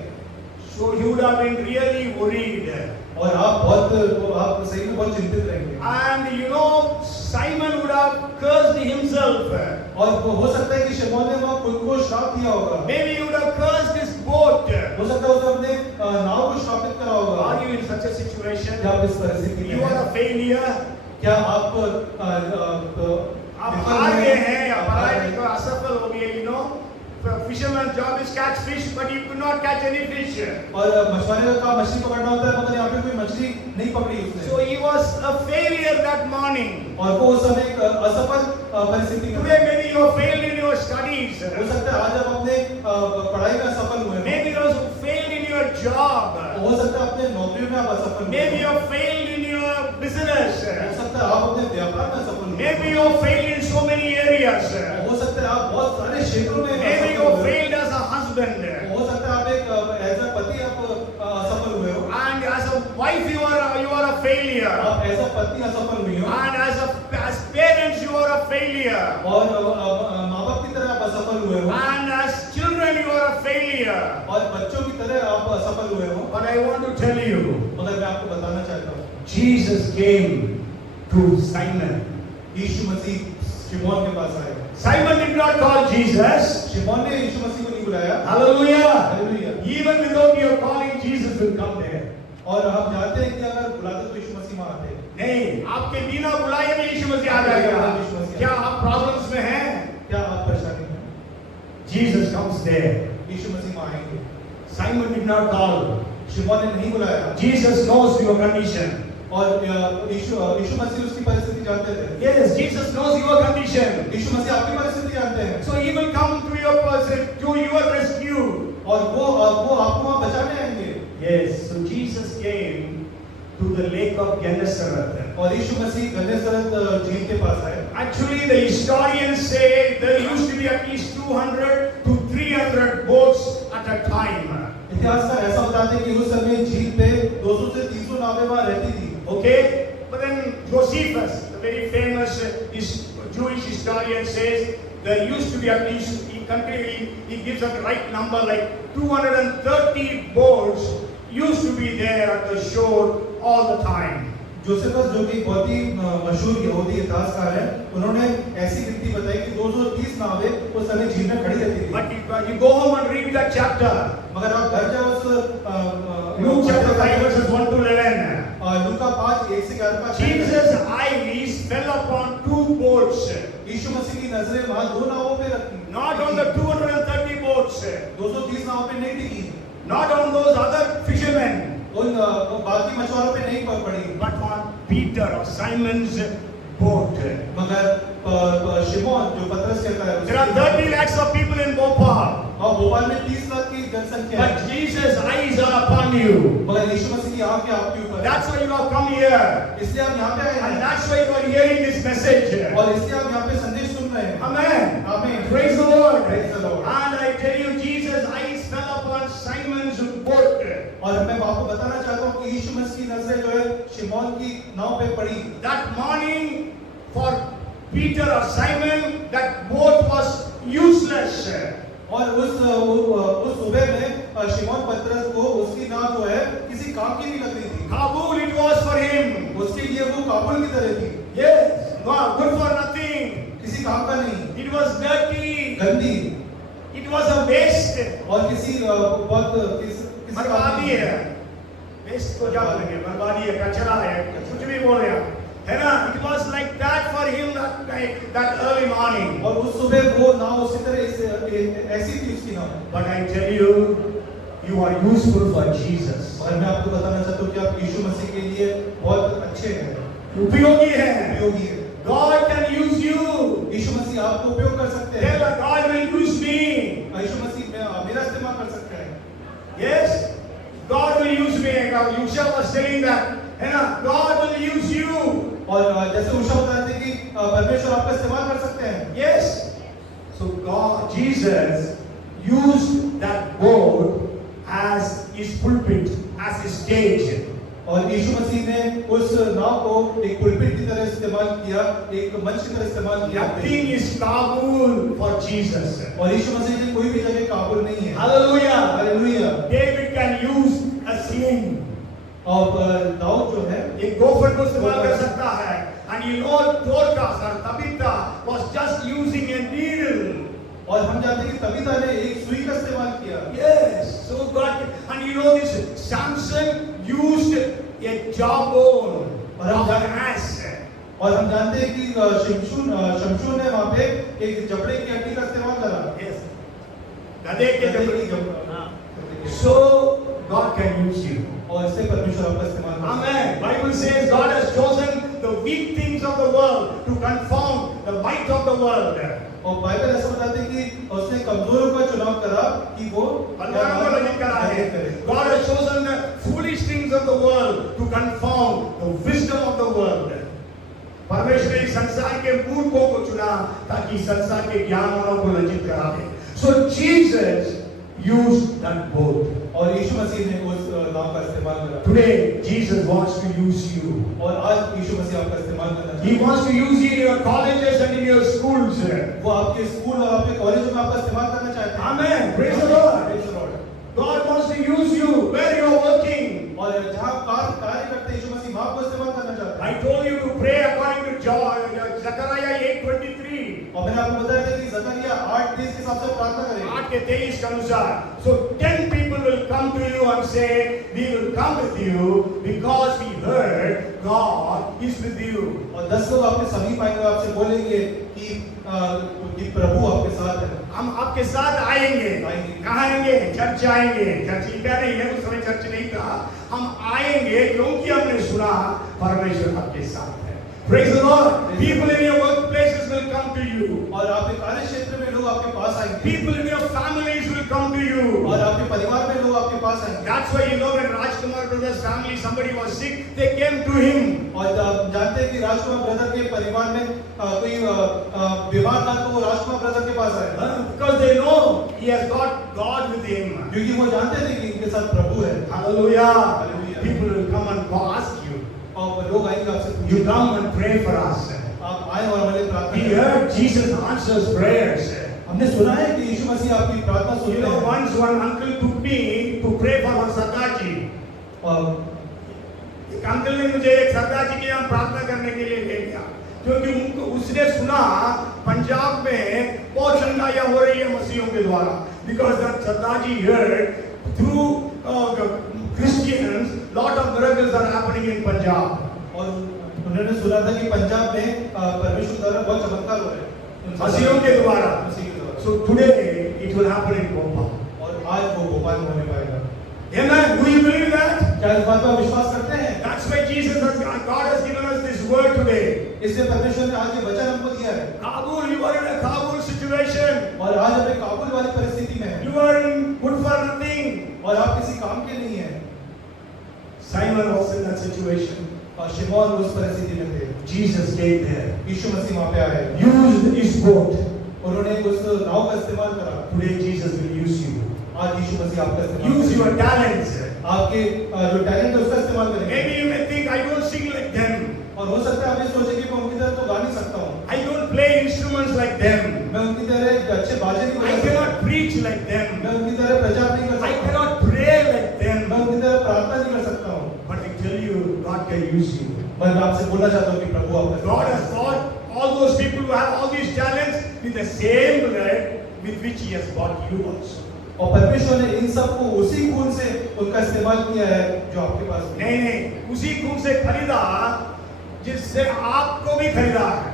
So you would have been really worried. और आप सही में बहुत चिंतित रहेंगे And you know, Simon would have cursed himself. और हो सकता है कि शिमोन ने वहाँ खुद को श्राप दिया होगा Maybe he would have cursed his boat. हो सकता है उसने अपने नाव को श्रापित करा होगा Are you in such a situation? क्या आप इस परिस्थिति You में are हैं? a failure. क्या आप आप हार गए हैं या पढ़ाई में कोई असफल हो गए, you know. Fisherman's job is catch fish, but you could not catch any fish. और मछुआरे का काम मछली पकड़ना होता है मगर यहाँ पे कोई मछली नहीं पकड़ी उसने So he was a failure that morning. और वो उस समय एक असफल परिस्थिति में Today maybe you have failed in your studies. हो सकता है आज आप अपने पढ़ाई में असफल हुए हैं। Maybe you have failed in your job. हो सकता है अपने नौकरियों में आप असफल हुए Maybe you हैं। have failed in your business. हो सकता है आप अपने व्यापार में असफल हुए हैं। Maybe you have failed in so many areas. हो सकता है आप बहुत सारे क्षेत्रों में Maybe you असफल have हुए हैं। failed as a husband. हो सकता है आप एक एज अ पति आप असफल हुए हो And as a wife you are a failure. आप एज अ पत्नी असफल हुई हो And as parents you are a failure. और माँ बाप की तरह आप असफल हुए हो And as children you are a failure. और बच्चों की तरह आप असफल हुए हो But I want to tell you, मगर मैं आपको बताना चाहता हूँ Jesus came to Simon. यीशु मसीह शिमोन के पास आए Simon did not call Jesus. शिमोन ने यीशु मसीह को नहीं बुलाया Hallelujah. Hallelujah Even without your calling, Jesus will come there. और हम जानते हैं कि अगर बुलाते तो यीशु मसीह वहाँ आते नहीं, आपके बिना बुलाए भी यीशु मसीह आ जाएगा। क्या आप प्रॉब्लम्स में हैं? क्या आप परेशानी में Jesus comes there. यीशु मसीह वहाँ आएंगे Simon did not call. शिमोन ने नहीं बुलाया Jesus knows your condition. और यीशु मसीह उसकी परिस्थिति जानते थे Yes, Jesus knows your condition. यीशु मसीह आपकी परिस्थिति जानते हैं So he will come to your person, to your rescue. और वो आपको वहाँ बचाने आएंगे Yes, so Jesus came to the lake of Gennesaret. और यीशु मसीह गन्नेसरत झील के पास आए Actually, the historians say there used to be at least 200 to 300 boats at a time. इतिहासकार ऐसा बताते हैं कि उस समय झील पे 200 से 300 नावें वहाँ रहती थी Okay, but then Josephus, the very famous Jewish historian, says there used to be at least, he gives a right number, like 230 boats used to be there at the shore all the time. Josephus जो कि बहुत ही मशहूर यहूदी इतिहासकार हैं उन्होंने ऐसी गिनती बताई कि 230 नावें उस समय झील में खड़ी रहती थी But you go home and read that chapter. मगर आप घर जाओ उस Luke chapter 5 verses 1 to 11. लूका 5 1 से 11 का Jesus' eyes fell upon two boats, यीशु मसीह की नजरें वहाँ दो नावों पे रखी not on the 230 boats, 230 नावों पे नहीं टिकी not on those other fishermen, उन बाकी मछुआरों पे नहीं पड़ी but on Peter or Simon's boat. मगर शिमोन जो पतरस कहता है There are 30 lakhs of people in Bhopal, और भोपाल में 30 लाख की जनसंख्या है but Jesus' eyes are upon you. मगर यीशु मसीह की आंखें आपके ऊपर है That's why you have come here, इसलिए आप यहाँ पे आए and हैं that's why you are hearing this message. और इसलिए आप यहाँ पे संदेश सुन रहे हैं Amen. आमीन Praise the Lord. Praise the Lord. And I tell you, Jesus' eyes fell upon Simon's boat. और मैं आपको बताना चाहता हूँ कि यीशु मसीह की नजरें जो है शिमोन की नाव पे पड़ी That morning, for Peter or Simon, that boat was useless. और उस सुबह में शिमोन पतरस को उसकी नाव जो है किसी काम की नहीं लग रही थी। Kabul it was for him. उसके लिए वो काबुल की तरह थी, Yes, not good for nothing. किसी काम का नहीं, It was dirty. गंदी It was a waste. और किसी किसी काम बर्बादी की है। वेस्ट को क्या बोलेंगे? बर्बादी है, कचरा है, कुछ भी बोल रहे हैं, है ना? It was like that for him that night, that early morning. और उस सुबह वो नाव उसी तरह ऐसी थी उसकी नाव। But I tell you, you are useful for Jesus. और मैं आपको बताना चाहता हूँ कि आप यीशु मसीह के लिए बहुत अच्छे हैं, उपयोगी है। उपयोगी है। God can use you. यीशु मसीह आपको उपयोग कर सकते हैं। Tell God will use me. यीशु मसीह मेरा इस्तेमाल कर सकते हैं। Yes, God will use me. Yusha was telling that, है ना? God will use you. और जैसे उषा बता रहे थे कि परमेश्वर आपका इस्तेमाल कर सकते हैं। Yes. So God, Jesus used that boat as his pulpit, as his stage. और यीशु मसीह ने उस नाव को एक पुलपिट की तरह इस्तेमाल किया, एक मंच की तरह इस्तेमाल किया। Nothing is Kabul for Jesus. और यीशु मसीह की कोई भी जगह काबुल नहीं है। Hallelujah. Hallelujah. David can use a sling. और दाऊद जो है एक गोफर को इस्तेमाल कर सकता है। And you know, Dorcas or Tabitha was just using a needle. और हम जानते हैं कि तबीता ने एक सुई का इस्तेमाल किया। Yes, so God, and you know this, Samson used a jawbone of an ass. और हम जानते हैं कि शमशून ने वहाँ पे एक जबड़े की हड्डी का इस्तेमाल करा। Yes, गधे के गधे की जबड़े। हाँ। So God can use you. और इससे परमेश्वर आपका इस्तेमाल कर सकता है। Amen. Bible says God has chosen the weak things of the world to confound the might of the world. और बाइबल ऐसा बताते हैं कि उसने कमजोरों का चुनाव करा कि वो बलवानों को लज्जित करा है। God has chosen the foolish things of the world to confound the wisdom of the world. परमेश्वर ने संसार के मूर्खों को चुना ताकि संसार के ज्ञानवानों को लज्जित करा दे। So Jesus used that boat. और यीशु मसीह ने उस नाव का इस्तेमाल करा। Today Jesus wants to use you. और आज यीशु मसीह आपका इस्तेमाल करना He चाहता है। wants to use you in your colleges and in your schools. वो आपके स्कूल और आपके कॉलेज में आपका इस्तेमाल करना चाहते हैं। Amen. Praise the Lord. Praise the Lord. God wants to use you where you are working. और जहाँ कार्य करते हैं यीशु मसीह वहाँ आपको इस्तेमाल करना चाहता है। I told you to pray according to Zechariah 8:23. और मैंने आपको बताया था कि जकरिया 8:23 के हिसाब से प्रार्थना करें। 8:23 के अनुसार. So 10 people will come to you and say, we will come with you because we heard God is with you. और 10 लोग आपके समीप आएंगे, आपसे बोलेंगे कि प्रभु आपके साथ है। हम आपके साथ आएंगे। कहाँ आएंगे? चर्च आएंगे। चर्च लिखा नहीं है, उस समय चर्च नहीं था। हम आएंगे क्योंकि हमने सुना परमेश्वर आपके साथ है। Praise the Lord. People in your workplaces will come to you. और आपके कार्य क्षेत्र में लोग आपके पास आएंगे। People in your families will come to you. और आपके परिवार में लोग आपके पास आएंगे। That's why you know when Rajkumar brother's family somebody was sick, they came to him. और आप जानते हैं कि राजकुमार ब्रदर के परिवार में कोई बीमार था तो वो राजकुमार ब्रदर के पास आए। Because they know he has got God with him. क्योंकि वो जानते थे कि इनके साथ प्रभु है। Hallelujah. Hallelujah. People will come and ask you. और लोग आएंगे आपसे You पूछेंगे। come and pray for us. आप आए और हमारे प्रार्थना We करें। heard Jesus answers prayers. हमने सुना है कि यीशु मसीह आपकी प्रार्थना You सुनते know, हैं। once one uncle took me to pray for one Sardaji. और एक अंकल ने मुझे एक सरदार जी के यहाँ प्रार्थना करने के लिए ले गया क्योंकि उसने सुना पंजाब में बहुत चंगाइयाँ हो रही है मसीहों के द्वारा because that Sardar ji heard through Christians lot of miracles are happening in Punjab. और उन्होंने सुना था कि पंजाब में परमेश्वर द्वारा बहुत चमत्कार हो रहे हैं मसीहों के द्वारा. मसीह के द्वारा। So today it will happen in Bhopal. और आज वो भोपाल में होने पाएगा। Amen. Do you believe that? क्या इस बात पर विश्वास करते हैं? That's why Jesus has God has given us this word today. इसलिए परमेश्वर ने आज ये वचन हमको दिया है। Kabul, you are in a Kabul situation. और आज हम एक काबुल वाली परिस्थिति में हैं। You are in good for nothing. और आप किसी काम के नहीं हैं। Simon was in that situation. और शिमोन उस परिस्थिति में थे। Jesus came there. यीशु मसीह वहाँ पे आए। Used his boat. उन्होंने उस नाव का इस्तेमाल करा। Today Jesus will use you. आज यीशु मसीह आपका इस्तेमाल Use करेंगे। your talents. आपके जो टैलेंट है उसका इस्तेमाल करेंगे। Maybe you may think I don't sing like them. और हो सकता है आप ये सोचे कि मैं उनकी तरह तो गा नहीं सकता हूँ। I don't play instruments like them. मैं उनकी तरह अच्छे बाजे नहीं I बजा सकता। cannot preach like them. मैं उनकी तरह प्रचार नहीं कर I सकता। cannot आपसे बोलना चाहता हूँ कि प्रभु आपका God has bought all those people who have all these talents with the same blood with which He has bought you also. और परमेश्वर ने इन सबको उसी खून से उनका इस्तेमाल किया है जो आपके पास भी है। नहीं, उसी खून से खरीदा जिससे आपको भी खरीदा है।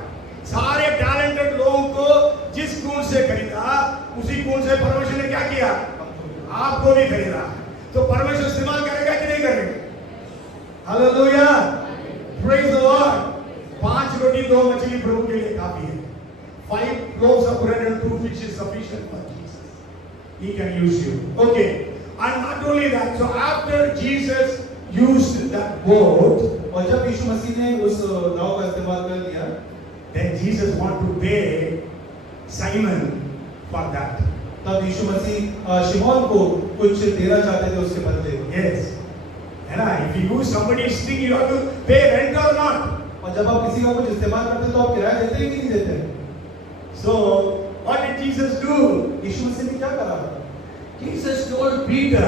सारे टैलेंटेड लोगों को जिस खून से खरीदा, उसी खून से परमेश्वर ने क्या किया? आपको भी खरीदा। तो परमेश्वर इस्तेमाल करेगा कि नहीं करेगा? Hallelujah, praise the Lord. 5 रोटी 2 मछली प्रभु के लिए काफी है। 5 loaves of bread and 2 fish is sufficient for Jesus. He can use you. Okay, and not only that, so after Jesus used that boat, और जब यीशु मसीह ने उस नाव का इस्तेमाल कर लिया, then Jesus want to pay Simon for that. तब यीशु मसीह शिमोन को कुछ देना चाहते थे उसके बदले। Yes, है ना? If you use somebody's thing, you have to pay rent or not. और जब आप किसी का कुछ इस्तेमाल करते हैं तो आप किराया देते हैं कि नहीं देते? So what did Jesus do? यीशु मसीह ने क्या करा? Jesus told Peter,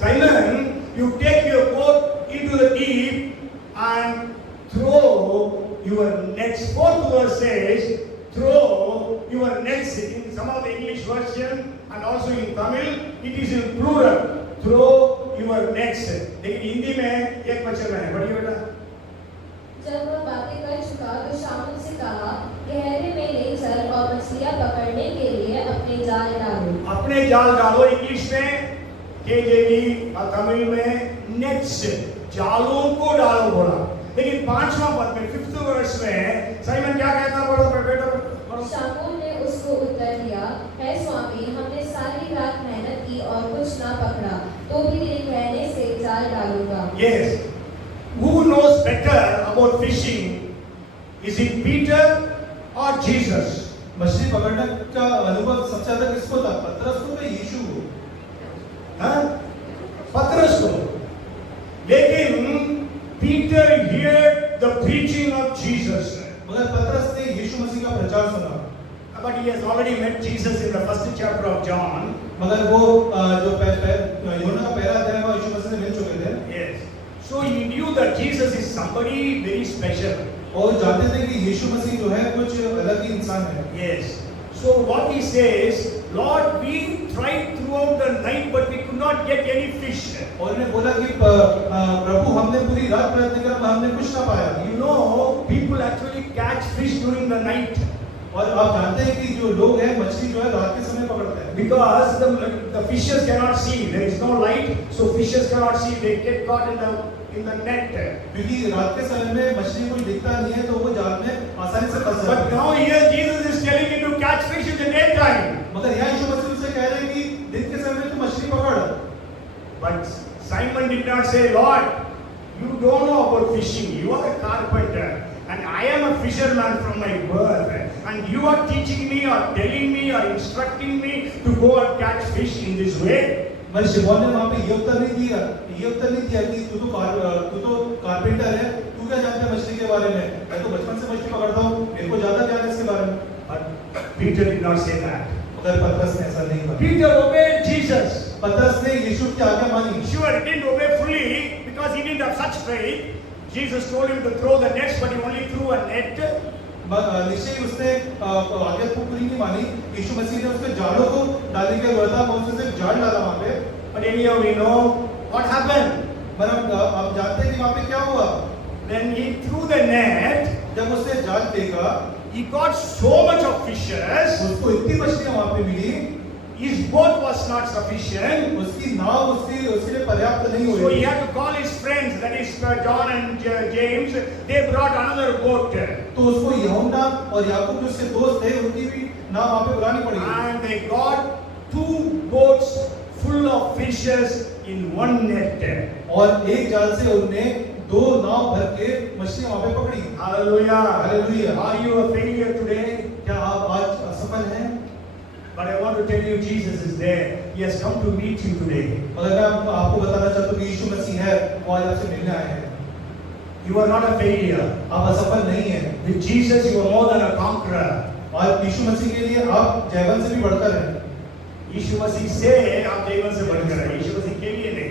Simon, you take your boat into the deep and throw your nets. 4th verse says, throw your nets. In some of the English version and also in Tamil, it is in plural. Throw your nets. लेकिन हिंदी में एक वचन में है, पढ़िए बेटा। जब वह बातें कर चुका तो शामुल से कहा, गहरे में ले चल और मछलियां पकड़ने के लिए अपने जाल डालो। अपने जाल डालो। इंग्लिश में KJV और तमिल में नेट्स, जालों को डालो बोला। लेकिन 5वां पद में 5th वर्स में साइमन क्या कहता? पढ़ो बेटा पढ़ो। शामुल ने उसको उत्तर दिया, है स्वामी, हमने सारी रात मेहनत की और कुछ ना पकड़ा, तो भी तेरे कहने से जाल डालूंगा। Yes. Who knows better about fishing? Is it Peter or Jesus? मछली पकड़ने का अनुभव सबसे ज्यादा किसको था? पतरस को या यीशु को? हाँ? पतरस को। लेकिन Peter heard the preaching of Jesus. मगर पतरस ने यीशु मसीह का प्रचार सुना। But he has already met Jesus in the 1st chapter of John. मगर वो जो यूहन्ना का पहला अध्याय में यीशु मसीह से मिल चुके थे। Yes. So he knew that Jesus is somebody very special. और जानते थे कि यीशु मसीह जो है कुछ अलग ही इंसान है। Yes. So what he says, Lord, we tried throughout the night, but we could not get any fish. और उन्हें बोला कि प्रभु हमने पूरी रात प्रयत्न किया, हमने कुछ ना पाया। You know, people actually catch fish during the night. और आप जानते हैं कि जो लोग हैं मछली जो है रात के समय पकड़ते हैं। Because the fishes cannot see, there is no light, so fishes cannot see. They get caught in the net. क्योंकि रात के समय में मछली को दिखता नहीं है तो वो जाल में आसानी से फंस जाती But है। now here Jesus is telling you to catch fish in the daytime. मगर यहाँ यीशु मसीह उनसे कह रहे हैं कि दिन के समय में तू मछली पकड़। But Simon did not say, Lord, you don't know about fishing. You are a carpenter, and I am a fisherman from my birth. And you are teaching me or telling me or instructing me to go and catch fish in this way. मैं शिमोन ने वहाँ पे ये उत्तर नहीं दिया कि तू तो कारपेंटर है, तू क्या जानता है मछली के बारे में? मैं तो बचपन से मछली पकड़ता हूँ, मेरे को ज्यादा ज्ञान है इसके बारे में। But Peter did not say that. मगर पतरस ने ऐसा नहीं कहा। Peter obeyed Jesus. पतरस ने यीशु की आज्ञा मानी। Sure, he didn't obey fully because he didn't have such faith. Jesus told him to throw the nets, but he only threw a net. निश्चय ही उसने आज्ञा को पूरी नहीं मानी। यीशु मसीह ने उसके जालों को डालने के बदला उसने सिर्फ जाल डाला वहाँ पे। But anyhow, we know what happened. मगर आप जानते हैं कि वहाँ पे क्या हुआ? When he threw the net, जब उसने जाल फेंका, he got so much of fishes. उसको इतनी मछलियाँ वहाँ पे मिली, His boat was not sufficient. उसकी नाव उसके लिए पर्याप्त नहीं So हुई। he had to call his friends, that is John and James. They brought another boat. तो उसको यूहन्ना और याकूब जो उसके दोस्त थे उनकी भी नाव वहाँ पे बुलानी पड़ी। And they got 2 boats full of fishes in one net. और एक जाल से उनने 2 नाव भर के मछलियाँ वहाँ पे पकड़ी। Hallelujah. Hallelujah. Are you a failure today? क्या आप आज असफल हैं? But I want to tell you, Jesus is there. He has come to meet you today. अगर मैं आपको बताना चाहता हूँ कि यीशु मसीह है, वो आज आपसे मिलने आए हैं। You are not a failure. आप असफल नहीं हैं। With Jesus, you are more than a conqueror. और यीशु मसीह के लिए आप जयवंत से भी बढ़कर हैं। यीशु मसीह से आप जयवंत से बढ़कर हैं। यीशु मसीह के लिए नहीं,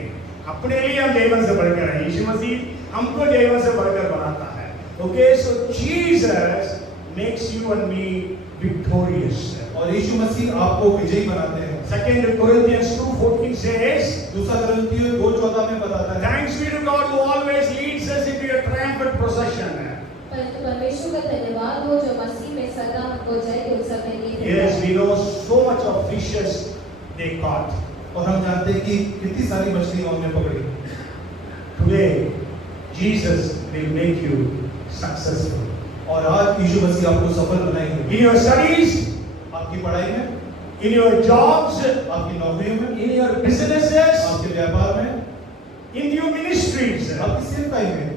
अपने लिए हम जयवंत से बढ़कर हैं। यीशु मसीह हमको जयवंत से बढ़कर बनाता है। Okay, so Jesus makes you and me victorious. और यीशु मसीह आपको विजयी बनाते हैं। 2 Corinthians 2:14 says, दूसरा कुरिन्थियों 2:14 में बताता है, thanks be to God who always leads us into a triumphant procession. परंतु परमेश्वर का धन्यवाद हो जो मसीह में सदा हमको जय के उत्सव में लेकर Yes, we know so much of fishes they caught. और हम जानते हैं कि कितनी सारी मछलियां उन्होंने पकड़ी। Today, Jesus will make you successful. और आज यीशु मसीह आपको सफल बनाएंगे। In your studies, आपकी पढ़ाई में, in your jobs, आपकी नौकरियों में, in your businesses, आपके व्यापार में, in your ministries, आपकी सेवकाई में,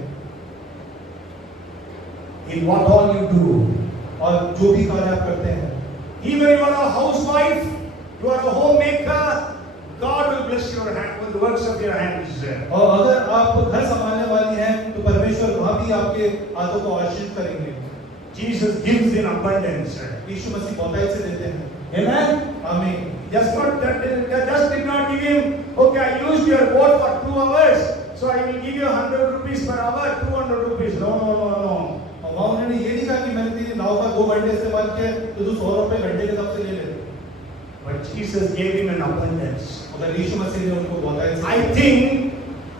in what all you do. और जो भी कार्य आप करते हैं, Even you are a housewife, you are a homemaker, God will bless your hand with the works of your hands. और अगर आप घर संभालने वाली हैं तो परमेश्वर वहाँ भी आपके हाथों को आशीष करेंगे। Jesus gives in abundance. यीशु मसीह बहुतायत से देते हैं। Amen. आमीन। Just did not give him, okay, I used your boat for 2 hours, so I will give you 100 rupees per hour, 200 rupees. No. और वहाँ उन्होंने ये नहीं कहा कि मैंने तेरी नाव का 2 घंटे इस्तेमाल किया तो तू 100 रुपए घंटे के हिसाब से ले ले। But Jesus gave him an abundance. अगर यीशु मसीह ने उनको बहुतायत से, I think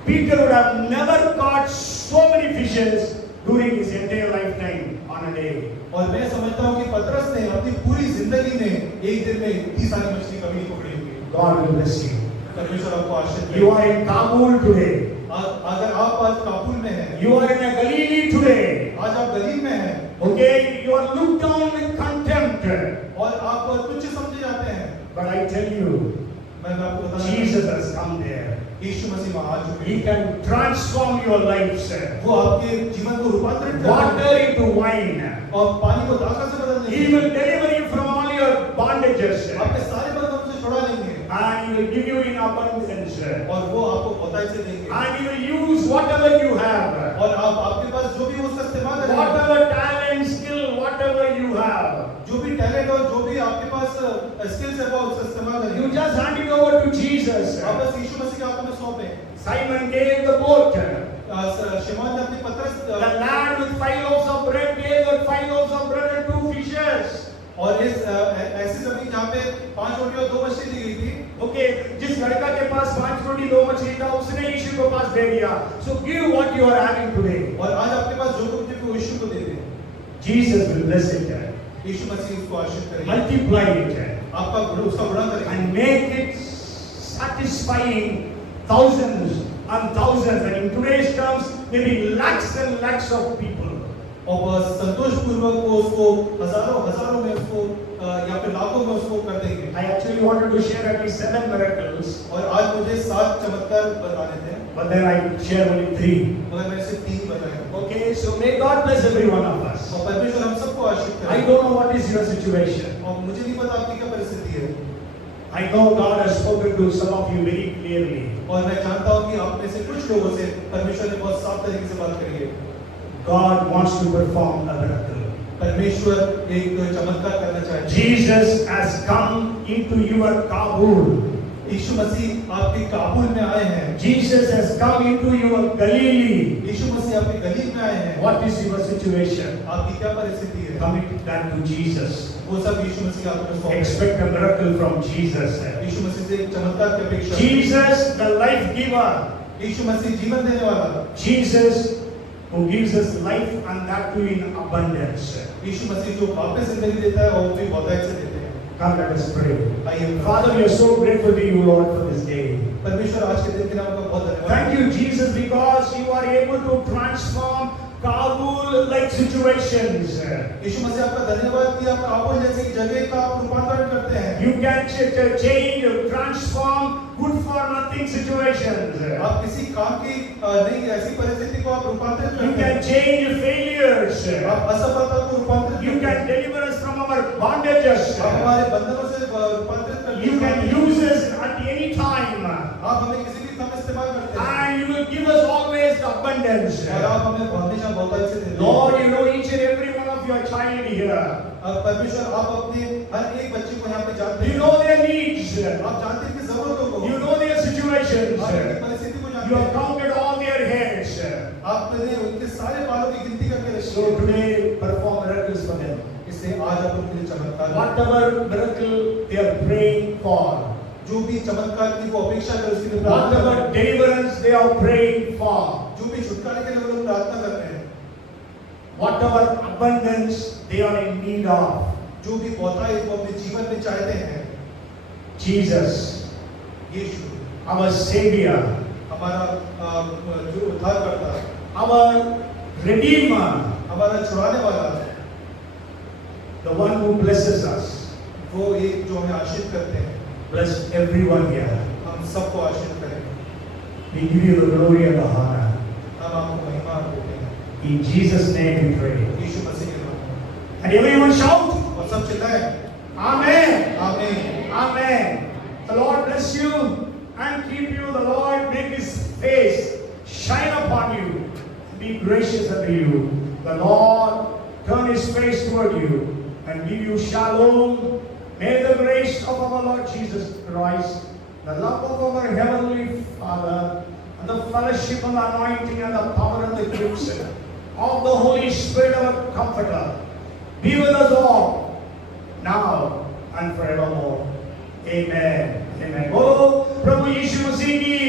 Peter would have never caught so many fishes during his entire lifetime on a day. और मैं समझता हूँ कि पतरस ने अपनी पूरी जिंदगी में एक दिन में इतनी सारी मछली कभी नहीं पकड़ी होगी। God will bless you. परमेश्वर आपको आशीष दे। You are in Kabul today. अगर आप आज काबुल में हैं, You are in a Galilee today. आज आप गलील में हैं, Okay, you are looked down with contempt. और आप तुच्छ समझे जाते हैं, But I tell you, मैं आपको बता Jesus has come there. यीशु मसीह वहाँ आ चुके He हैं। can transform your lives. वो आपके जीवन को रूपांतरित कर Water into wine. और पानी को दाखा से बदल He देंगे। will deliver you from all your bondages. आपके सारे बंधनों से छुड़ा लेंगे And He will give you in abundance. और वो आपको बहुतायत से देंगे। And He will use whatever you have. और आप आपके पास जो भी है उसका इस्तेमाल करेंगे। Whatever talent, skill, whatever you have. जो भी टैलेंट और जो भी आपके पास स्किल्स है वो उसका इस्तेमाल You करेंगे। just hand it over to Jesus. आप बस यीशु मसीह के हाथों में सौंपें। Simon gave the boat. शिमोन ने अपनी पतरस The lad with 5 loaves of bread gave the 5 loaves of bread and 2 fishes. और इस ऐसी जमीन जहाँ पे 5 रोटी और 2 मछली दी गई थी, Okay, जिस लड़का के पास 5 रोटी 2 मछली था उसने यीशु को पास दे दिया. So give what you are having today. और आज आपके पास जो कुछ है वो यीशु को दे दें। Jesus will bless it. यीशु मसीह उसको आशीष करेंगे, Multiply it. आपका उसका गुणा करेंगे And make it satisfying thousands and thousands, and in today's terms, maybe lakhs and lakhs of people. और बस संतोष पूर्वक वो उसको हजारों में उसको या फिर लाखों में उसको कर देंगे। I actually wanted to share at least 7 miracles, और आज मुझे 7 चमत्कार बताने थे, but then I share only 3. मगर मैंने सिर्फ 3 बताए। Okay, so may God bless every one of us. और परमेश्वर हम सबको आशीष I करे। don't know what is your situation. और मुझे नहीं पता आपकी क्या परिस्थिति है, I know God has spoken to some of you very clearly. और मैं जानता हूँ कि आप में से कुछ लोगों से परमेश्वर ने बहुत साफ तरीके से बात करी है। God wants to perform a miracle. परमेश्वर एक चमत्कार करना चाहते हैं। Jesus has come into your Kabul. यीशु मसीह आपके काबुल में आए हैं। Jesus has come into your Galilee. यीशु मसीह आपके गलील में आए हैं। What is your situation? आपकी क्या परिस्थिति है? Commit that to Jesus. वो सब यीशु मसीह के हाथ में सौंपें। Expect a miracle from Jesus. यीशु मसीह से एक चमत्कार की अपेक्षा। Jesus, the life giver. यीशु मसीह जीवन देने वाला। Jesus, who gives us life and that too in abundance. यीशु मसीह जो वापस जिंदगी देता है और वो भी बहुतायत से देते हैं। Come, let us pray. आइए Father, we are so grateful to you, Lord, for this day. परमेश्वर आज के दिन के नाम का बहुत धन्यवाद। Thank you, Jesus, because you are able to transform Kabul-like situations. यीशु मसीह आपका धन्यवाद कि आप काबुल जैसी जगह का आप रूपांतरण करते हैं। You can change, transform good-for-nothing situations. आप किसी काम की नहीं ऐसी परिस्थिति को आप रूपांतरित You करते हैं। can change failures. आप असफलता को रूपांतरित You करते can हैं। deliver us from our bondages. आप हमारे बंधनों से रूपांतरित करते You can हैं। use us at any time. आप हमें किसी भी समय इस्तेमाल करते हैं And you will give us always the abundance. और आप हमें हमेशा बहुतायत से देते हैं। Lord, you know each and every one of your child here. अब परमेश्वर आप अपने हर एक बच्चे को यहाँ पे जानते You हैं। know their needs. आप जानते हैं कि जरूरतों को, You know their situations. आप उनकी परिस्थिति को You जानते have हैं। counted all their hairs. आपने उनके सारे बालों की गिनती करके रखी So today, perform miracles for them. इसलिए आज आप उनके लिए चमत्कार करें। Whatever miracle they are praying for, जो भी चमत्कार की वो अपेक्षा कर उसके लिए प्रार्थना whatever करें। deliverance they are praying for, जो भी छुटकारे के लिए वो लोग प्रार्थना कर रहे हैं, whatever abundance they are in need of, जो भी बहुतायत वो अपने जीवन में चाहते हैं, Jesus, यीशु our Savior, हमारा जो उद्धार करता, our Redeemer, हमारा छुड़ाने वाला, the one who blesses us, वो एक जो हमें आशीष करते हैं, bless everyone here. हम सबको आशीष करें। We give you the glory and the honor. हम आपको महिमा देते हैं, In Jesus' name we pray. यीशु मसीह के नाम में। And everyone shout, और सब चिल्लाएं, Amen. आमीन। Amen. The Lord bless you and keep you. The Lord make His face shine upon you. Be gracious unto you. The Lord turn His face toward you and give you shalom. May the grace of our Lord Jesus Christ, the love of our Heavenly Father, and the fellowship and the anointing and the power and the gifts of the Holy Spirit, our Comforter, be with us all, now and forevermore. Amen. Amen. Oh, Prabhu Yishu Masihi